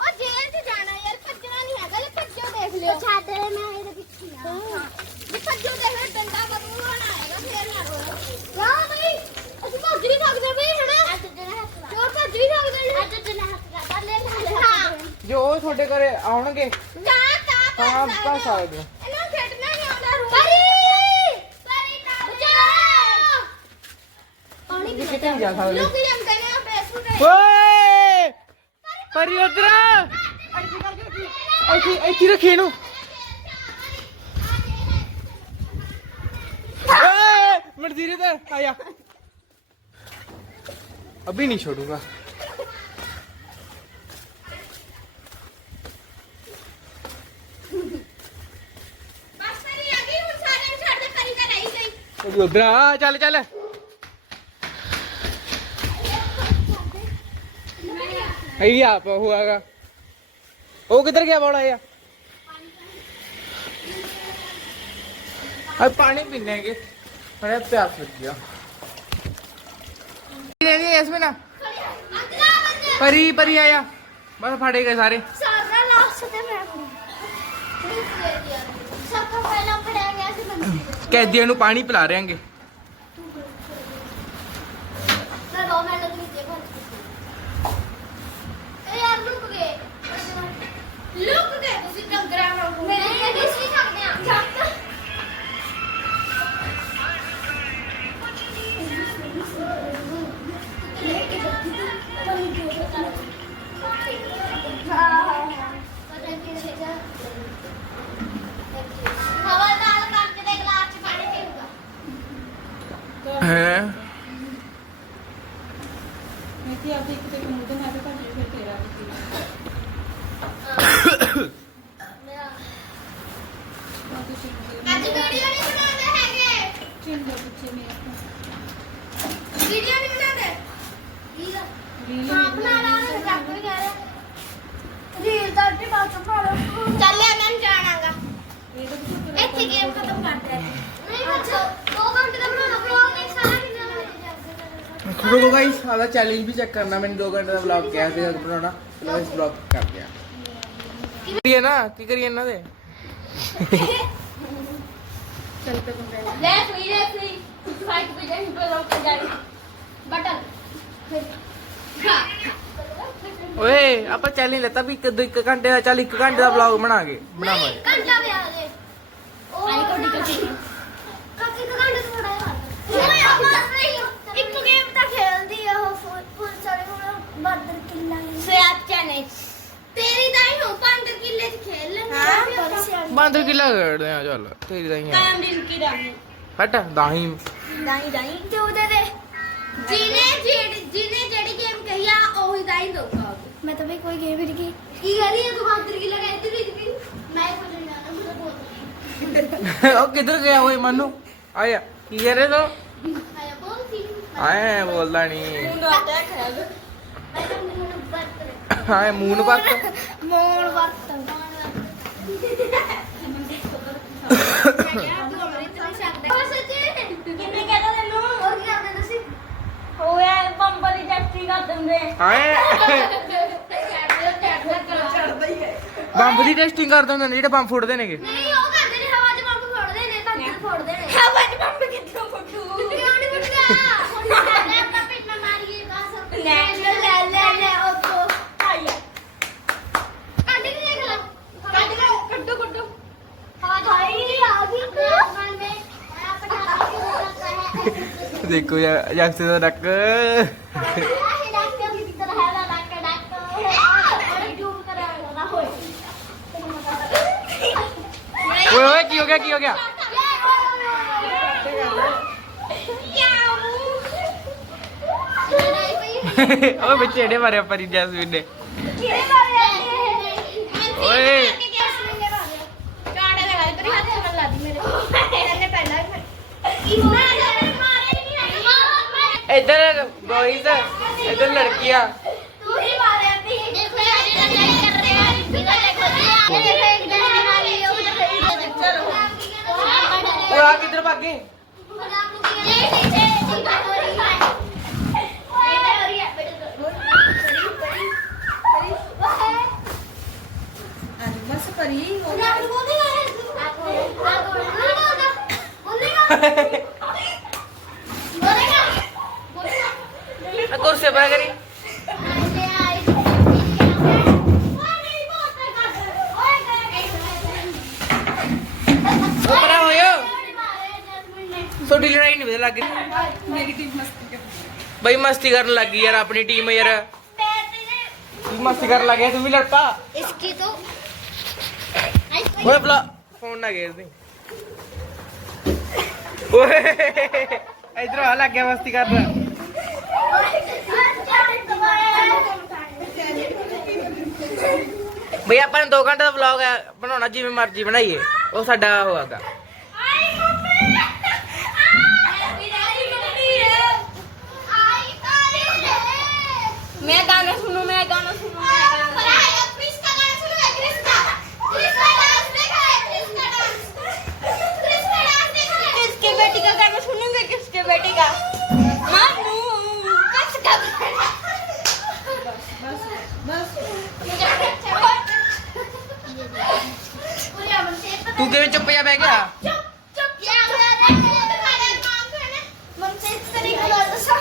ਉਹ ਜੇਲ੍ਹ ਚ ਜਾਣਾ ਯਾਰ ਭੱਜਣਾ ਨਹੀਂ ਹੈਗਾ ਜੇ ਭੱਜੋ ਦੇਖ ਲਿਓ ਛੱਡ ਦੇ ਮੈਂ ਇਹਦੇ ਪਿੱਛੇ ਆ ਜੇ ਭੱਜੋ ਦੇਖ ਲਿਓ ਡੰਡਾ ਮਾਰੂ ਹੁਣ ਆਏਗਾ ਫੇਰ ਨਾ ਰੋ ਵਾਹ ਬਈ ਅਸੀਂ ਭੱਜ ਵੀ ਸਕਦੇ ਬਈ ਹਣਾ ਚੋਰ ਭੱਜ ਵੀ ਸਕਦੇ ਨੇ ਅੱਜ ਜਨਾ ਹੱਥ ਕਰ ਲੈ ਹਾਂ जो थोड़े घरे आउणगे ਤਾਂ हाँ बस आ गए। ਇਹਨੂੰ ਖੇਡਣਾ ਨਹੀਂ ਆਉਂਦਾ ਰੂ ਪਰੀ ਬਚਾਓ ਪਾਣੀ ये कितने जा सकते? ਲੋਕ ਜਾਂਦੇ ਨੇ ਫੇਸਬੁੱਕ ओए परी उधर ऐसी रखी नु। ओए मंजीरे ते आया। अभी नहीं छोड़ूंगा। उधर आ, चल चल। आप हुआगा वो किधर गया बड़ा यार? अब पानी पीने के बड़ा प्यास लग गया। इसमें ना परी परी आया बस फाड़े गए सारे। कैदियों ਨੂੰ पानी पिला रहे हैं। रुको गाइस, आधा चैलेंज भी चेक करना। मैंने 2 घंटे का ब्लॉग किया थे बनाना, तो इस ब्लॉग कर दिया। करिए ना की करिए ना दे चलते ले फ्री फाइट पे जाए तो लोग कर जाए बटन ओए आप चैलेंज लेता भी 1 घंटे का। चल 1 घंटे का ब्लॉग बना के बनावा घंटा भी आ गए आई को टिकट काफी घंटे थोड़ा है एक गेम ਤਾਂ ਖੇਲਦੀ ਆ ਉਹ ਫੁੱਲ ਸਾਰੇ ਹੁਣ ਬਾਦਰ ਕਿੱਲਾ ਸਿਆਪ ਚੈਲੰਜ ਤੇਰੀ ਤਾਂ ਹੀ ਹੋ 5 ਕਿੱਲੇ ਚ ਖੇਲ ਲੈਂਦੇ बांदर किला खेलते हैं। चल तेरी दाई है ਕਾਮ ਦਿਨ ਕੀ ਰਾਹੀ हट दाही ਦਾਈ ਤੇ ਉਹਦੇ ਦੇ ਜਿਹਨੇ ਜਿਹੜੀ ਗੇਮ ਕਹੀ ਆ ਉਹੀ ਦਾਈ ਦਊਗਾ। ਮੈਂ ਤਾਂ ਵੀ ਕੋਈ ਗੇਮ ਹੀ ਨਹੀਂ ਕੀ ਕਰ ਰਹੀ ਹੈ ਤੂੰ 5 ਕਿੱਲਾ ਕਹਿੰਦੀ ਰਹੀ ਮੈਂ ਕੁਝ ਨਹੀਂ ਆਣਾ ਮੁझे बोल ओ किधर गया वो मनु आया की कह रहे तो ਆਇਆ ਬੋਲ ਸੀ आए बोलता नहीं ਮੈਂ ਤਾਂ ਮੈਨੂੰ ਬਾਤ आए मून बात ਮੋਣ ਵਰਤ ਕਿੰਨੇ ਕਹਿੰਦਾ ਤੈਨੂੰ ਹੋਰ ਕੀ ਕਰਦੇ ਤੁਸੀਂ ਹੋਇਆ ਬੰਬ ਦੀ ਟੈਸਟੀ ਕਰ ਦਿੰਦੇ आए ਬੰਬ ਦੀ ਟੈਸਟਿੰਗ ਕਰਦੇ ਹੁੰਦੇ ਨੇ ਜਿਹੜੇ ਬੰਬ ਫੁੱਟਦੇ ਨੇਗੇ। ਨਹੀਂ ਉਹ ਕਰਦੇ ਨੇ ਹਵਾ 'ਚ ਬੰਬ ਫੋੜਦੇ ਨੇ ਧਰਤੀ 'ਤੇ ਫੋੜਦੇ ਨੇ ਹਵਾ 'ਚ ਬੰਬ ਕਿੱਥੋਂ ਫੁੱਟੂ ਕਿਉਂ ਨਹੀਂ ਫੁੱਟਦਾ ਹੁਣ ਆਪਾਂ ਪਿੱਟਣਾ ਮਾਰੀਏ ਕਾਸ ਲੈ ਉਹ ਤੋਂ ਆਇਆ ਕੱਢ ਕੇ ਦੇਖ ਲੈ ਕੱਢੋ ਹਵਾ ਭਾਈ ਆ ਗਈ ਮਨ में देखो यार जग से तो डक ओए की हो गया ओए बच्चे एडे मारे परी जैसमीन ने ओए इधर बॉयज इधर लड़कियां तू ही मारे थी देखो यार ये नहीं कर रहे हैं ये देखो एक जन मारी है उधर चलो वो आ किधर भागे बस परी कुर्सी पर करी ऊपर हो यो छोटी लड़ाई नहीं बदल लगी मेरी टीम मस्ती भाई मस्ती करने लगी यार अपनी टीम यार मस्ती करने लगे तुम भी लड़ पा इसकी तो ओए अपना फोन ना घेर दी ओए इधर आ लग गया मस्ती कर रहा ਬਈ ਆਪਾਂ ਨੇ 2 ਘੰਟੇ ਦਾ ਵਲੌਗ ਬਣਾਉਣਾ ਜਿਵੇਂ ਮਰਜ਼ੀ ਬਣਾਈਏ, ਉਹ ਸਾਡਾ ਹੋਗਾ। मैं गाना सुनूं, मैं गाना सुनूं, मैं गाना सुनूं। क्रिस का गाना सुनूं, क्रिस का डांस देखा है, क्रिस का डांस देखा है। किसके बेटी का गाना सुनूंगे, किसके बेटी का? मानू किसका? बस तू किवें चुप जा बैठ गया? चुप क्या हो रहा है? काम करना मन से इस तरीके का दसा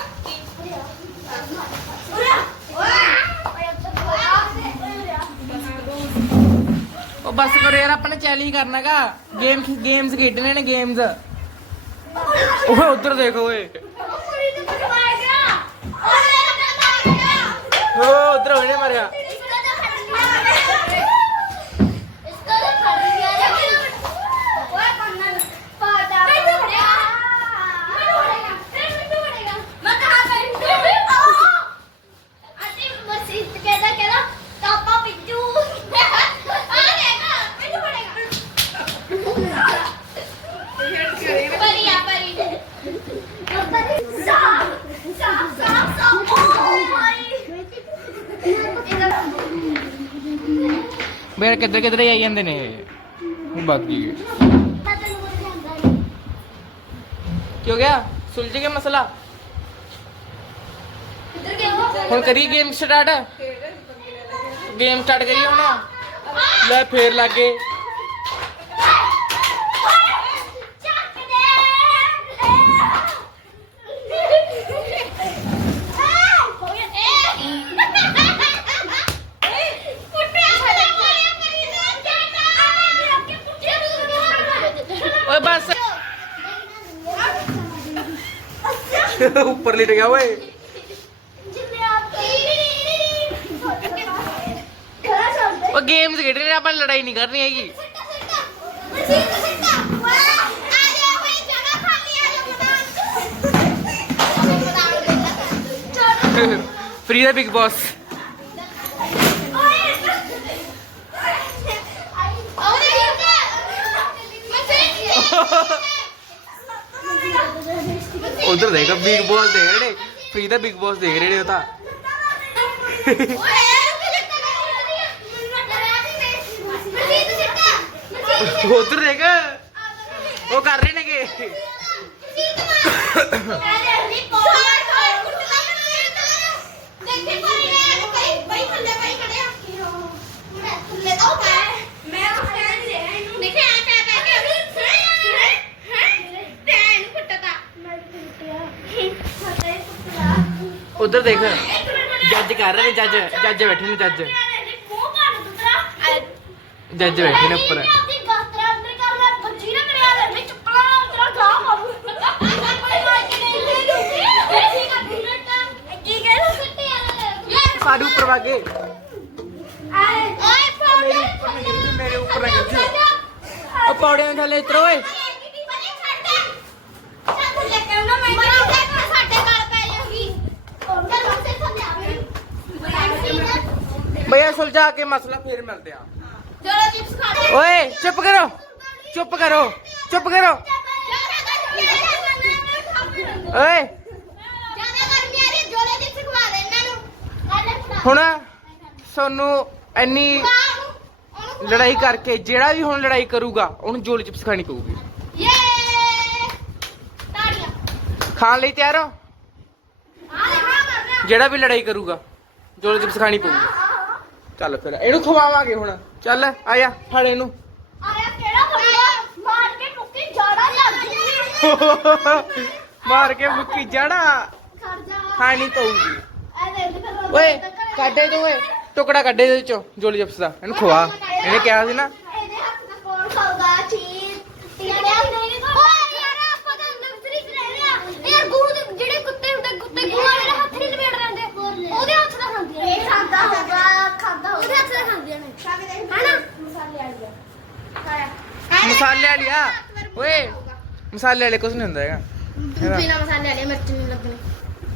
ਉਹ ਬਸ ਕਰੋ ਯਾਰ, ਆਪਾਂ ਨੇ ਚੈਲੰਜ ਕਰਨਾਗਾ। ਗੇਮਸ ਖੇਡਣੇ ਨੇ, ਗੇਮਸ। ਓਏ ਉਧਰ ਦੇਖੋ ਓਏ, ਓ ਉਧਰ ਹੋਣੇ ਮਾਰਿਆ। मेरे किधर किधर आई जाते ने बाकी। क्यों गया? सुलझ गया मसला? हुण करिए गेम स्टार्ट। गेम स्टार्ट करिए हुण। ले फिर लग गए। बस ऊपर लेट गया ओए। वो गेम्स खेड रहे हैं, अपन लड़ाई नहीं करनी हैगी। Free the big boss. उधर देखो बिग बॉस देख रहे, फ्री द बिग बॉस देख रहे होता। उधर देख वो कर रहे ने के उधर देख जज कर रहे ने, जज बैठे ने, जज बैठे ने ऊपर। सारे ऊपर भागे, मेरे ऊपर पौड़े में थले उतरो। भैया सुलझा के मसला फिर मिलते हैं। ओए चुप करो, चुप करो, चुप करो। ओए हुण सोनू इन्नी लड़ाई करके जेड़ा भी हुण लड़ाई करूगा उन्हें जोली चिप्स खानी पऊगी। खान ਲਈ ਤਿਆਰ ਹੋ? जेड़ा भी लड़ाई करूगा जोली चिप्स खानी पऊगी। चल फिर इनू खवावांगे हुण। चल आया फड़ इनू। मार के मुक्की जड़ा खानी पऊगी। ओए काटे तो ओए टुकड़ा कड्डे दे विचों जोली चिप्स दा, इनू खवा। इहने कहा सी ना मसाले वाली आ। ओए मसाले वाले कुछ नहीं होंदा हैगा। बिना मसाले वाले मिर्च नहीं लगनी।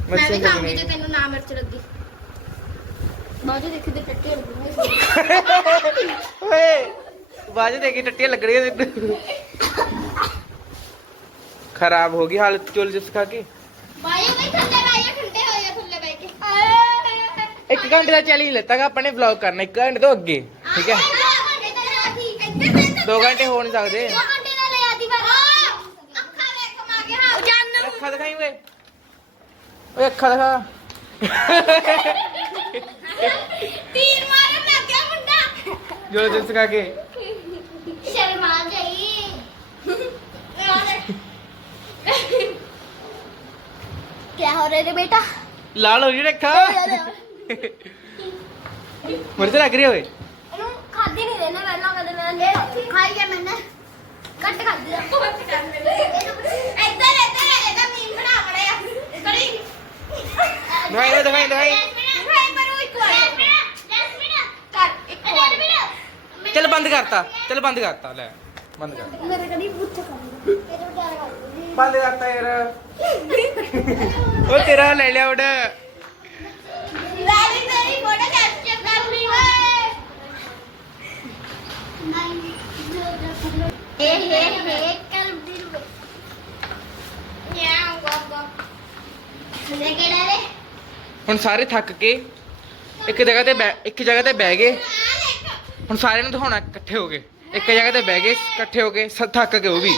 मैं भी खाऊंगी जे तेनू ना मिर्च लगी। ਬਾਜੂ ਦੇਖੀ ਤੇ ਟੱਟੀ ਓਏ ਬਾਜੂ ਦੇਖੀ ਟੱਟੀਆਂ ਲੱਗਣੀਆਂ ਤੈਨੂੰ। खराब होगी हालत चोल जिसका की ਬਾਈ ਬਈ ਥੱਲੇ ਬਾਈ ਠੰਡੇ ਹੋਏ ਥੱਲੇ ਬੈ ਕੇ 1 घंटे का चैलेंज लेता है अपने व्लॉग करना 1 घंटे तो अगे ठीक है 2 घंटे हो नहीं सकते अखा दिखाई वे ओए अखा दिखा तीर मारन लग गया मुंडा जो जिसका के शर्मा गई क्या हो रहा है बेटा लाल हो गई अखा मरते लग रही होए ਇਹਨੂੰ ਖਾਦੀ ਨਹੀਂ ਦੇਣਾ ਪਹਿਲਾਂ ਕਦੇ ਮੈਂ ਲੈ ਖਾਈ ਗਿਆ ਮੈਨੇ ਕੱਟ ਖਾਦੀ ਆ ਇੱਧਰ ਇਹਦਾ ਮੀਨ ਬਣਾ ਬੜਿਆ ਕਰੀ दिखाई ਭਾਈ ਮਰੂ ਇੱਕ ਵਾਰ ਕਰ ਇੱਕ ਵਾਰ चल बंद करता ले बंद कर ਮੇਰੇ ਕਦੀ ਪੁੱਛ ਕਰ ਇਹਦੇ ਵਿਚਾਰ ਕਰ बंद करता यार ओ तेरा ले लिया उड़ ਲਾਲੀ ਮੇਰੀ ਫੋਟੋ ਕੈਪਚਰ ਕਰ ਲਈ ਓਏ ਇਹ ਕਰ ਦਿਲ ਨਿਆਉ ਬਾਬਾ ਲੈ ਕੇ ਲੈ ਹੁਣ ਸਾਰੇ ਥੱਕ ਕੇ ਇੱਕ ਜਗ੍ਹਾ ਤੇ ਬਹਿ ਗਏ ਹੁਣ ਸਾਰਿਆਂ ਨੂੰ ਦਿਖਾਉਣਾ ਇਕੱਠੇ ਹੋ ਕੇ ਇੱਕ ਜਗ੍ਹਾ ਤੇ ਬਹਿ ਗਏ ਇਕੱਠੇ ਹੋ ਕੇ ਥੱਕ ਕੇ ਉਹ ਵੀ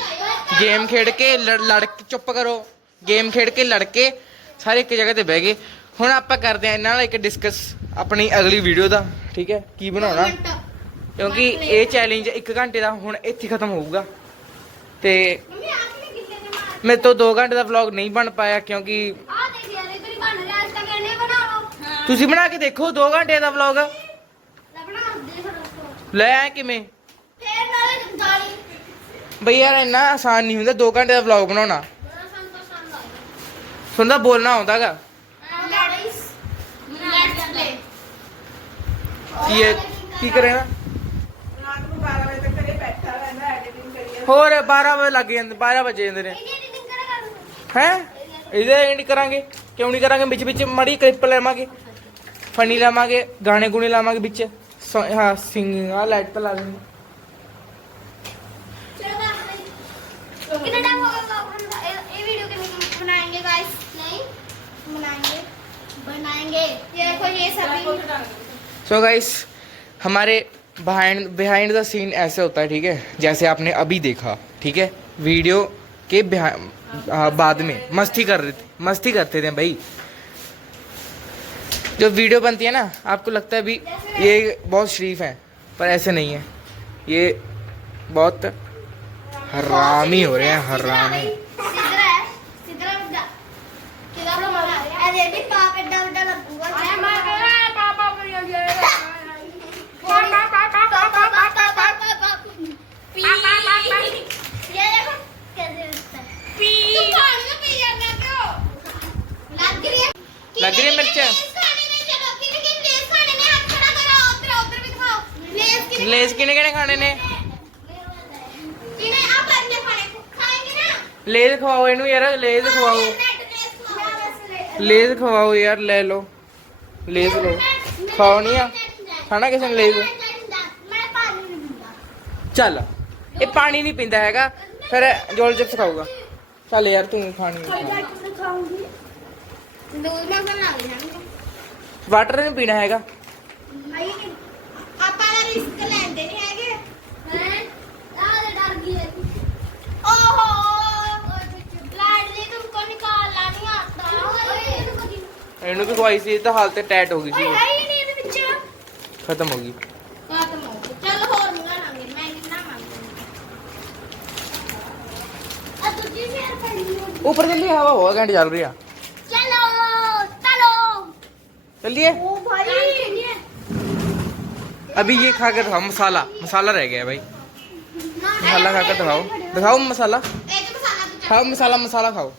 ਗੇਮ ਖੇਡ ਕੇ ਲੜ ਕੇ ਚੁੱਪ ਕਰੋ ਗੇਮ ਖੇਡ ਕੇ ਲੜ ਕੇ ਸਾਰੇ ਇੱਕ ਜਗ੍ਹਾ ਤੇ ਬਹਿ ਗਏ ਹੁਣ ਆਪਾਂ ਕਰਦੇ ਆ ਇਹਨਾਂ ਨਾਲ ਇੱਕ ਡਿਸਕਸ ਆਪਣੀ ਅਗਲੀ ਵੀਡੀਓ ਦਾ ਠੀਕ ਹੈ ਕੀ ਬਣਾਉਣਾ ਕਿਉਂਕਿ ਇਹ ਚੈਲੰਜ 1 ਘੰਟੇ ਦਾ ਹੁਣ ਇੱਥੇ ਖਤਮ ਹੋਊਗਾ ਤੇ ਮੰਮੀ ਆਪ ਨੇ ਕਿੰਨੇ ਦੇ ਮਾਰ ਮੇਰੇ ਤੋਂ 2 ਘੰਟੇ ਦਾ ਵਲੌਗ ਨਹੀਂ ਬਣ ਪਾਇਆ ਕਿਉਂਕਿ ਆ ਦੇਖ ਯਾਰ ਇਹ ਬਣ ਰਿਹਾ ਇਸ ਤੱਕ ਇਹਨੇ ਬਣਾ ਲਓ ਤੁਸੀਂ ਬਣਾ ਕੇ ਦੇਖੋ 2 ਘੰਟੇ ਦਾ ਵਲੌਗ ਲੈ ਬਣਾ ਦੇਖ ਰੋ ਲੈ ਆ ਕਿਵੇਂ ਫੇਰ ਨਾਲੇ ਦਾਲੀ ਬਈ ਯਾਰ ਇੰਨਾ ਆਸਾਨ ਨਹੀਂ ਹੁੰਦਾ 2 ਘੰਟੇ ਦਾ ਵਲੌਗ ਬਣਾਉਣਾ ਸੰਤੋਸ਼ਾਨ ਦਾ ਸੁਣਦਾ ਬੋਲਣਾ ਆਉਂਦਾਗਾ ਲੈਟਸ ਪਲੇ ਕੀ ਕਰੇਗਾ ਰਾਤ ਨੂੰ 12 ਵਜੇ ਤੱਕ ਘਰੇ ਬੈਠਾ ਰਹਿੰਦਾ ਐਡੀਟਿੰਗ ਕਰੀਏ ਹੋਰ 12 ਵਜੇ ਲੱਗ ਜਾਂਦੇ 12 ਵਜੇ ਜਾਂਦੇ ਨੇ ਇਹਦੀ ਐਡੀਟਿੰਗ ਕਰਾ ਕਰ ਹੈ ਇਹਦੇ ਨਹੀਂ ਕਰਾਂਗੇ ਕਿਉਂ ਨਹੀਂ ਕਰਾਂਗੇ ਵਿੱਚ ਵਿੱਚ ਮੜੀ ਕਲਿੱਪ ਲਾਵਾਂਗੇ ਫਨੀ ਲਾਵਾਂਗੇ ਗਾਣੇ ਗੁਣੇ ਲਾਵਾਂਗੇ ਵਿੱਚ ਹਾਂ ਸਿੰਗਿੰਗ ਆ ਲਾਈਟ ਤਾਂ ਲਾ ਦੇਣੀ कितना टाइम होगा ये वीडियो के बनाएंगे गाइस नहीं बनाएंगे ये देखो ये सभी सो गाइस हमारे बिहाइंड द सीन ऐसे होता है ठीक है जैसे आपने अभी देखा ठीक है वीडियो के बाद में मस्ती करते थे भाई जो वीडियो बनती है ना आपको लगता है भी ये बहुत शरीफ है पर ऐसे नहीं है ये बहुत हरामी हो रहे हैं हरामी सिद्धरा बड़ा किधर मारा अरे भी पाप एडा एडा लगूगा अरे मार के पापा कर ये देखो कैसे दिखता है तू पानी में पी जाना क्यों लग रही है मिर्च लेस किने खाने ने लेज खवाओ इनू यार लेज खवाओ यार ले लो लेज लो खाओ नहीं आ खाना किसी ने लेज चल ये पानी नहीं पींदा हैगा फिर जोल चिप्स खाऊगा चल यार तू खानी वाटर नहीं पीना हैगा ਆਪਾਂ ਦਾ ਰਿਸਕ ਲੈਂਦੇ ਨਹੀਂ ਹੈਗੇ ਹੈ ਆਹ ਡਰ ਗਈ ਹੈ ओहो लाडली तुमको निकालना नहीं आता इनू भी खवाई सी तो हालत टाइट हो गई है सी ही नहीं ਇਹਦੇ ਵਿੱਚ खत्म हो गई ਖਤਮ ਹੋ ਗਈ ਚੱਲ ਹੋਰ ਮੰਗਾਵਾਂਗੇ ਮੈਂ ਕਿੰਨਾ ਮੰਗਦਾ ਆ ਦੂਜੀ ਸ਼ੇਅਰ ਕਰਨੀ ਹੋਗੀ ऊपर चलिए हवा हुआ घंटे चल रही है ਚਲੋ ਚਲੋ चलिए ओ भाई अभी ये खा कर दिखाओ मसाला रह गया है भाई मसाला खा कर दिखाओ मसाला ਇਹ ਤੇ ਮਸਾਲਾ ਤੂੰ खाओ मसाला खाओ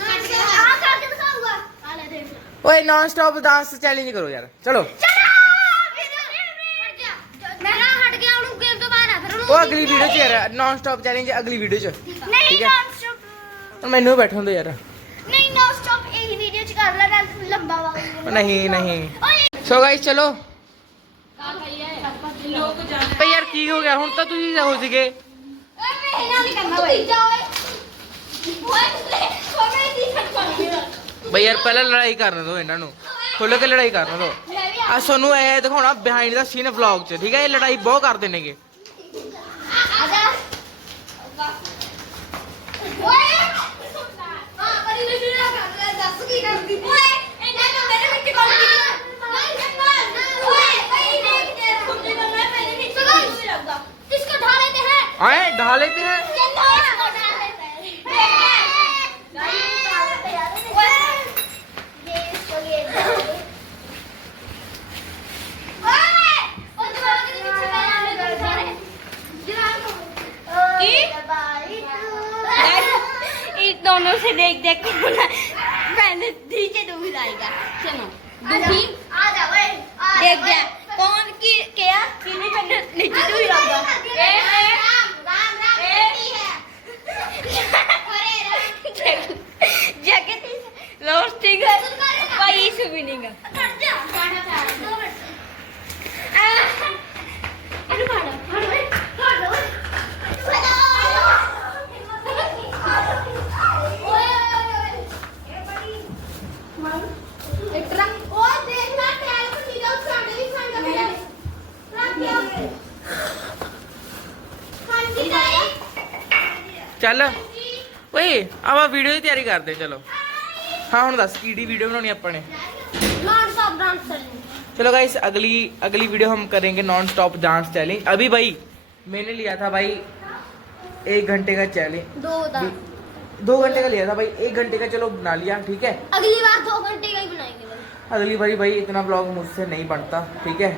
ਕੱਟ ਕੇ ਆ ਕਰਕੇ ਦਿਖਾਊਗਾ ਆ ਲੈ ਦੇਖ ओए नॉन स्टॉप डांस चैलेंज करो यार चलो मैं ना हट गया हूं गेम तो बाहर आ फिर वो अगली वीडियो च यार नॉन स्टॉप चैलेंज अगली वीडियो च नहीं ठीक है नॉन स्टॉप और मैनू बैठो दो यार नहीं नॉन स्टॉप यही वीडियो च कर लगा लंबा वाला नहीं ओए सो गाइस चलो ਲੋਕ ਜਾਣ ਭਾਈ ਯਾਰ ਕੀ ਹੋ ਗਿਆ ਹੁਣ ਤਾਂ ਤੁਸੀਂ ਹੋ ਸੀਗੇ ਇਹਨਾਂ ਨਹੀਂ ਕਰਨਾ ਓਏ ਭਾਈ ਯਾਰ ਪਹਿਲਾਂ ਲੜਾਈ ਕਰਨ ਦਿਓ ਇਹਨਾਂ ਨੂੰ ਖੁੱਲ ਕੇ ਲੜਾਈ ਕਰਨ ਦਿਓ ਆ ਤੁਹਾਨੂੰ ਇਹ ਦਿਖਾਉਣਾ ਬਿਹਾਈਂਡ ਦਾ ਸੀਨ ਵਲੌਗ 'ਚ ਠੀਕ ਹੈ ਇਹ ਲੜਾਈ ਬਹੁਤ ਕਰਦੇ ਨੇਗੇ इसको ढा लेते हैं आए ढा लेते हैं इस दोनों से देख देख के पहले नीचे डूब जाएगा चलो डूबी आ जा देख जा कौन की क्या किने पहले नीचे डूब जाएगा जैकेट लोस्टिंग भाई सुविनिंग ਚੱਲ ਓਏ ਆਵਾ ਵੀਡੀਓ ਦੀ ਤਿਆਰੀ ਕਰਦੇ ਚਲੋ हाँ ਹੁਣ ਦੱਸ ਕਿਹੜੀ ਵੀਡੀयो बनानी ਆਪਾਂ ने नॉन स्टॉप डांस चैलेंज चलो गाइस अगली वीडियो हम करेंगे नॉन स्टॉप डांस चैलेंज अभी भाई मैंने लिया था भाई 1 घंटे का चैलेंज 2 घंटे का लिया था भाई 1 घंटे का चलो बना लिया ठीक है अगली बार 2 घंटे का ही बनाएंगे भाई अगली बारी भाई इतना ब्लॉग मुझसे नहीं बनता ठीक है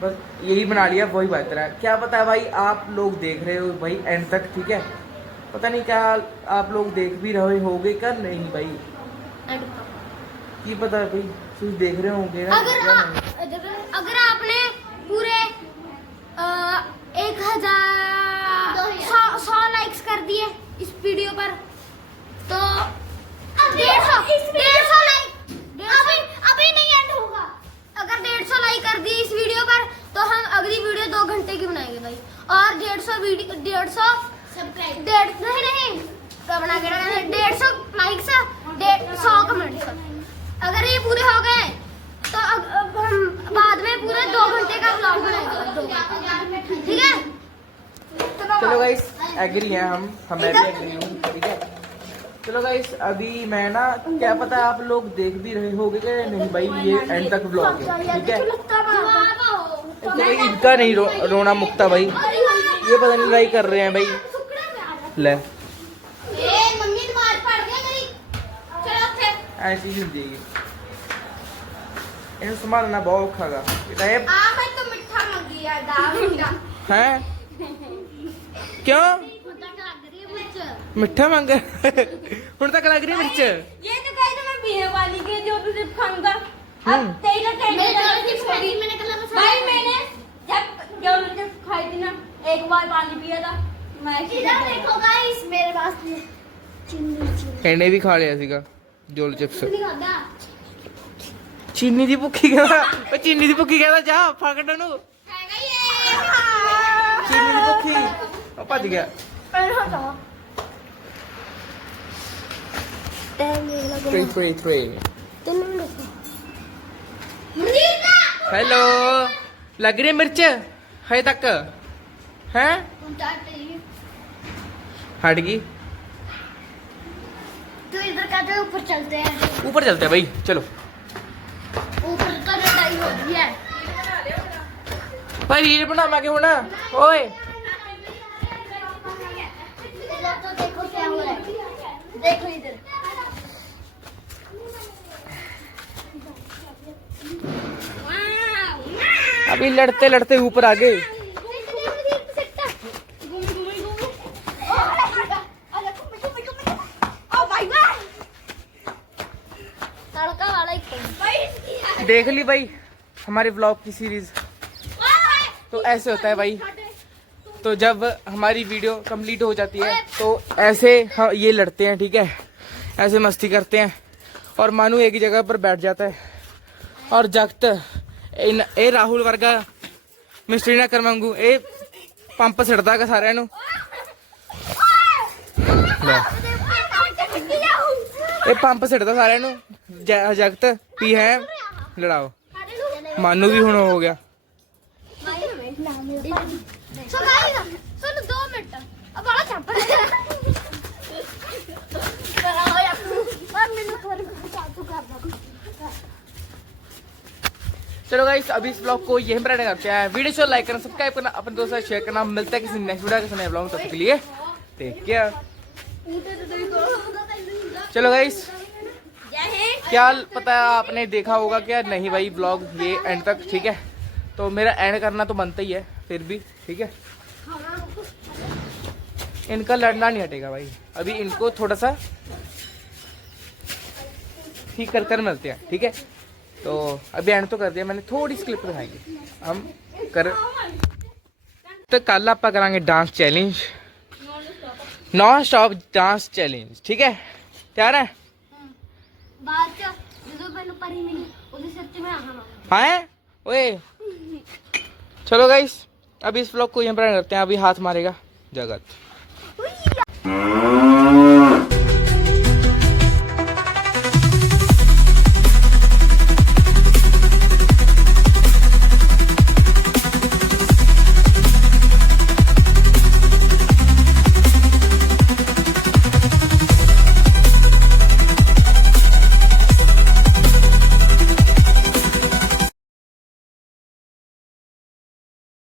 बस यही बना लिया वही बेहतर है क्या पता है भाई आप लोग देख रहे हो भाई एंड तक ठीक है पता नहीं क्या आप लोग देख भी रहे होगे कर नहीं भाई की पता है भाई कुछ देख रहे होंगे ना अगर आपने पूरे 1,100 लाइक्स कर दिए इस वीडियो पर तो 150 लाइक अभी नहीं एंड होगा अगर 150 लाइक कर दिए इस वीडियो पर तो हम अगली वीडियो 2 घंटे की बनाएंगे भाई और 150 सब्सक्राइब नहीं बना के 150 लाइक्स 100 कमेंट्स अगर ये पूरे हो गए तो अब हम बाद में पूरे 2 घंटे का ब्लॉग बनाएंगे ठीक है चलो गाइस एग्री हैं हम मैं भी एग्री हूँ ठीक है चलो गाइस अभी मैं ना क्या पता आप लोग देख भी रहे होगे कि नहीं भाई ये एंड तक ब्लॉग है ठीक है तो भाई इनका नहीं रोना मुक्ता भाई ये पता नहीं लड़ाई कर रहे हैं भाई ले मम्मी मार पड़ गई मेरी चलो फिर ऐसी ही देगी इन्हें संभालना बहुत औखा गा बेटा ये मैं तो मिठा मंगी यार दाल मीठा हैं क्यों मिठा मांग ਹੁਣ तक लग रही मिर्च ये तो कहे तो मैं पीने वाली के जो तुझे खाऊंगा अब तेरा मैंने कल भाई मैंने जब जो खाई थी ना एक बार पानी पिया था मैं इधर देखो गाइस मेरे पास ਇਹਨੇ ਵੀ ਖਾ ਲਿਆ ਸੀਗਾ ਜੋਲ ਚਿਪਸ नहीं खादा ਚੀਨੀ ਦੀ ਭੁੱਖੀ ਕਹਿੰਦਾ ਉਹ ਚੀਨੀ ਦੀ ਭੁੱਖੀ ਕਹਿੰਦਾ ਜਾ ਫਕੜ ਨੂੰ हैगा ये ਚੀਨੀ ਦੀ ਭੁੱਖੀ ਉਹ ਭੱਜ ਗਿਆ पर हटो थ्री हेलो लग रही है मिर्च है तक हैं हट गई तो इधर का जो ऊपर चलते हैं ऊपर चलते हैं भाई चलो ऊपर तो लड़ाई हो रही है भाई रील बनावा के होना ओए तो देखो क्या हो रहा है देखो इधर अभी लड़ते लड़ते ऊपर आ गए देख ली भाई हमारे व्लॉग की सीरीज तो ऐसे होता है भाई तो जब हमारी वीडियो कंप्लीट हो जाती है तो ऐसे ये लड़ते हैं ठीक है ऐसे मस्ती करते हैं और मानू एक ही जगह पर बैठ जाता है और जगत ਇਹ ਰਾਹੁਲ ਵਰਗਾ ਮਿਸਟਰੀ ਨਾ ਕਰਨ ਵਾਂਗੂ ਇਹ ਪੰਪ ਸਿੱਟਦਾ ਹੈਗਾ ਸਾਰਿਆਂ ਨੂੰ। ਲੈ ਇਹ ਪੰਪ ਸਿੱਟਦਾ ਸਾਰਿਆਂ ਨੂੰ। ਜਗਤ ਵੀ ਹੈ ਲੜਾਓ। ਮਾਨੂ ਵੀ ਹੁਣ ਹੋ ਗਿਆ। ਸਾਨੂੰ 2 ਮਿੰਟ ਆ ਬੜਾ ਚੱਪ चलो गाइस अभी इस ब्लॉग को यहीं पर एंड करते हैं। वीडियो को लाइक करना, सब्सक्राइब करना, अपने दोस्तों से शेयर करना। मिलता है किसी नेक्स्ट वीडियो के नए ब्लॉग। तब तक के लिए टेक केयर। चलो गाइस क्या पता आपने देखा होगा क्या नहीं भाई ब्लॉग ये एंड तक, ठीक है। तो मेरा एंड करना तो बनता ही है फिर भी, ठीक है। इनका लड़ना नहीं हटेगा भाई। अभी इनको थोड़ा सा ठीक कर मिलते हैं, ठीक है। तो अभी एंड तो कर दिया मैंने, थोड़ी सी क्लिप दिखाएंगे हम कर। तो कल आप करांगे dance challenge, non stop dance challenge, ठीक है। तैयार है? ਬਾਅਦ ਚ ਜਦੋਂ ਮੈਨੂੰ ਪਰੀ ਮਿਲੀ ਉਹਦੇ ਸਿਰ ਤੇ ਮੈਂ ਆਹਾਂ हाँ ओए चलो गाइस अभी इस ब्लॉग को यहाँ पर करते हैं। अभी हाथ मारेगा जगत।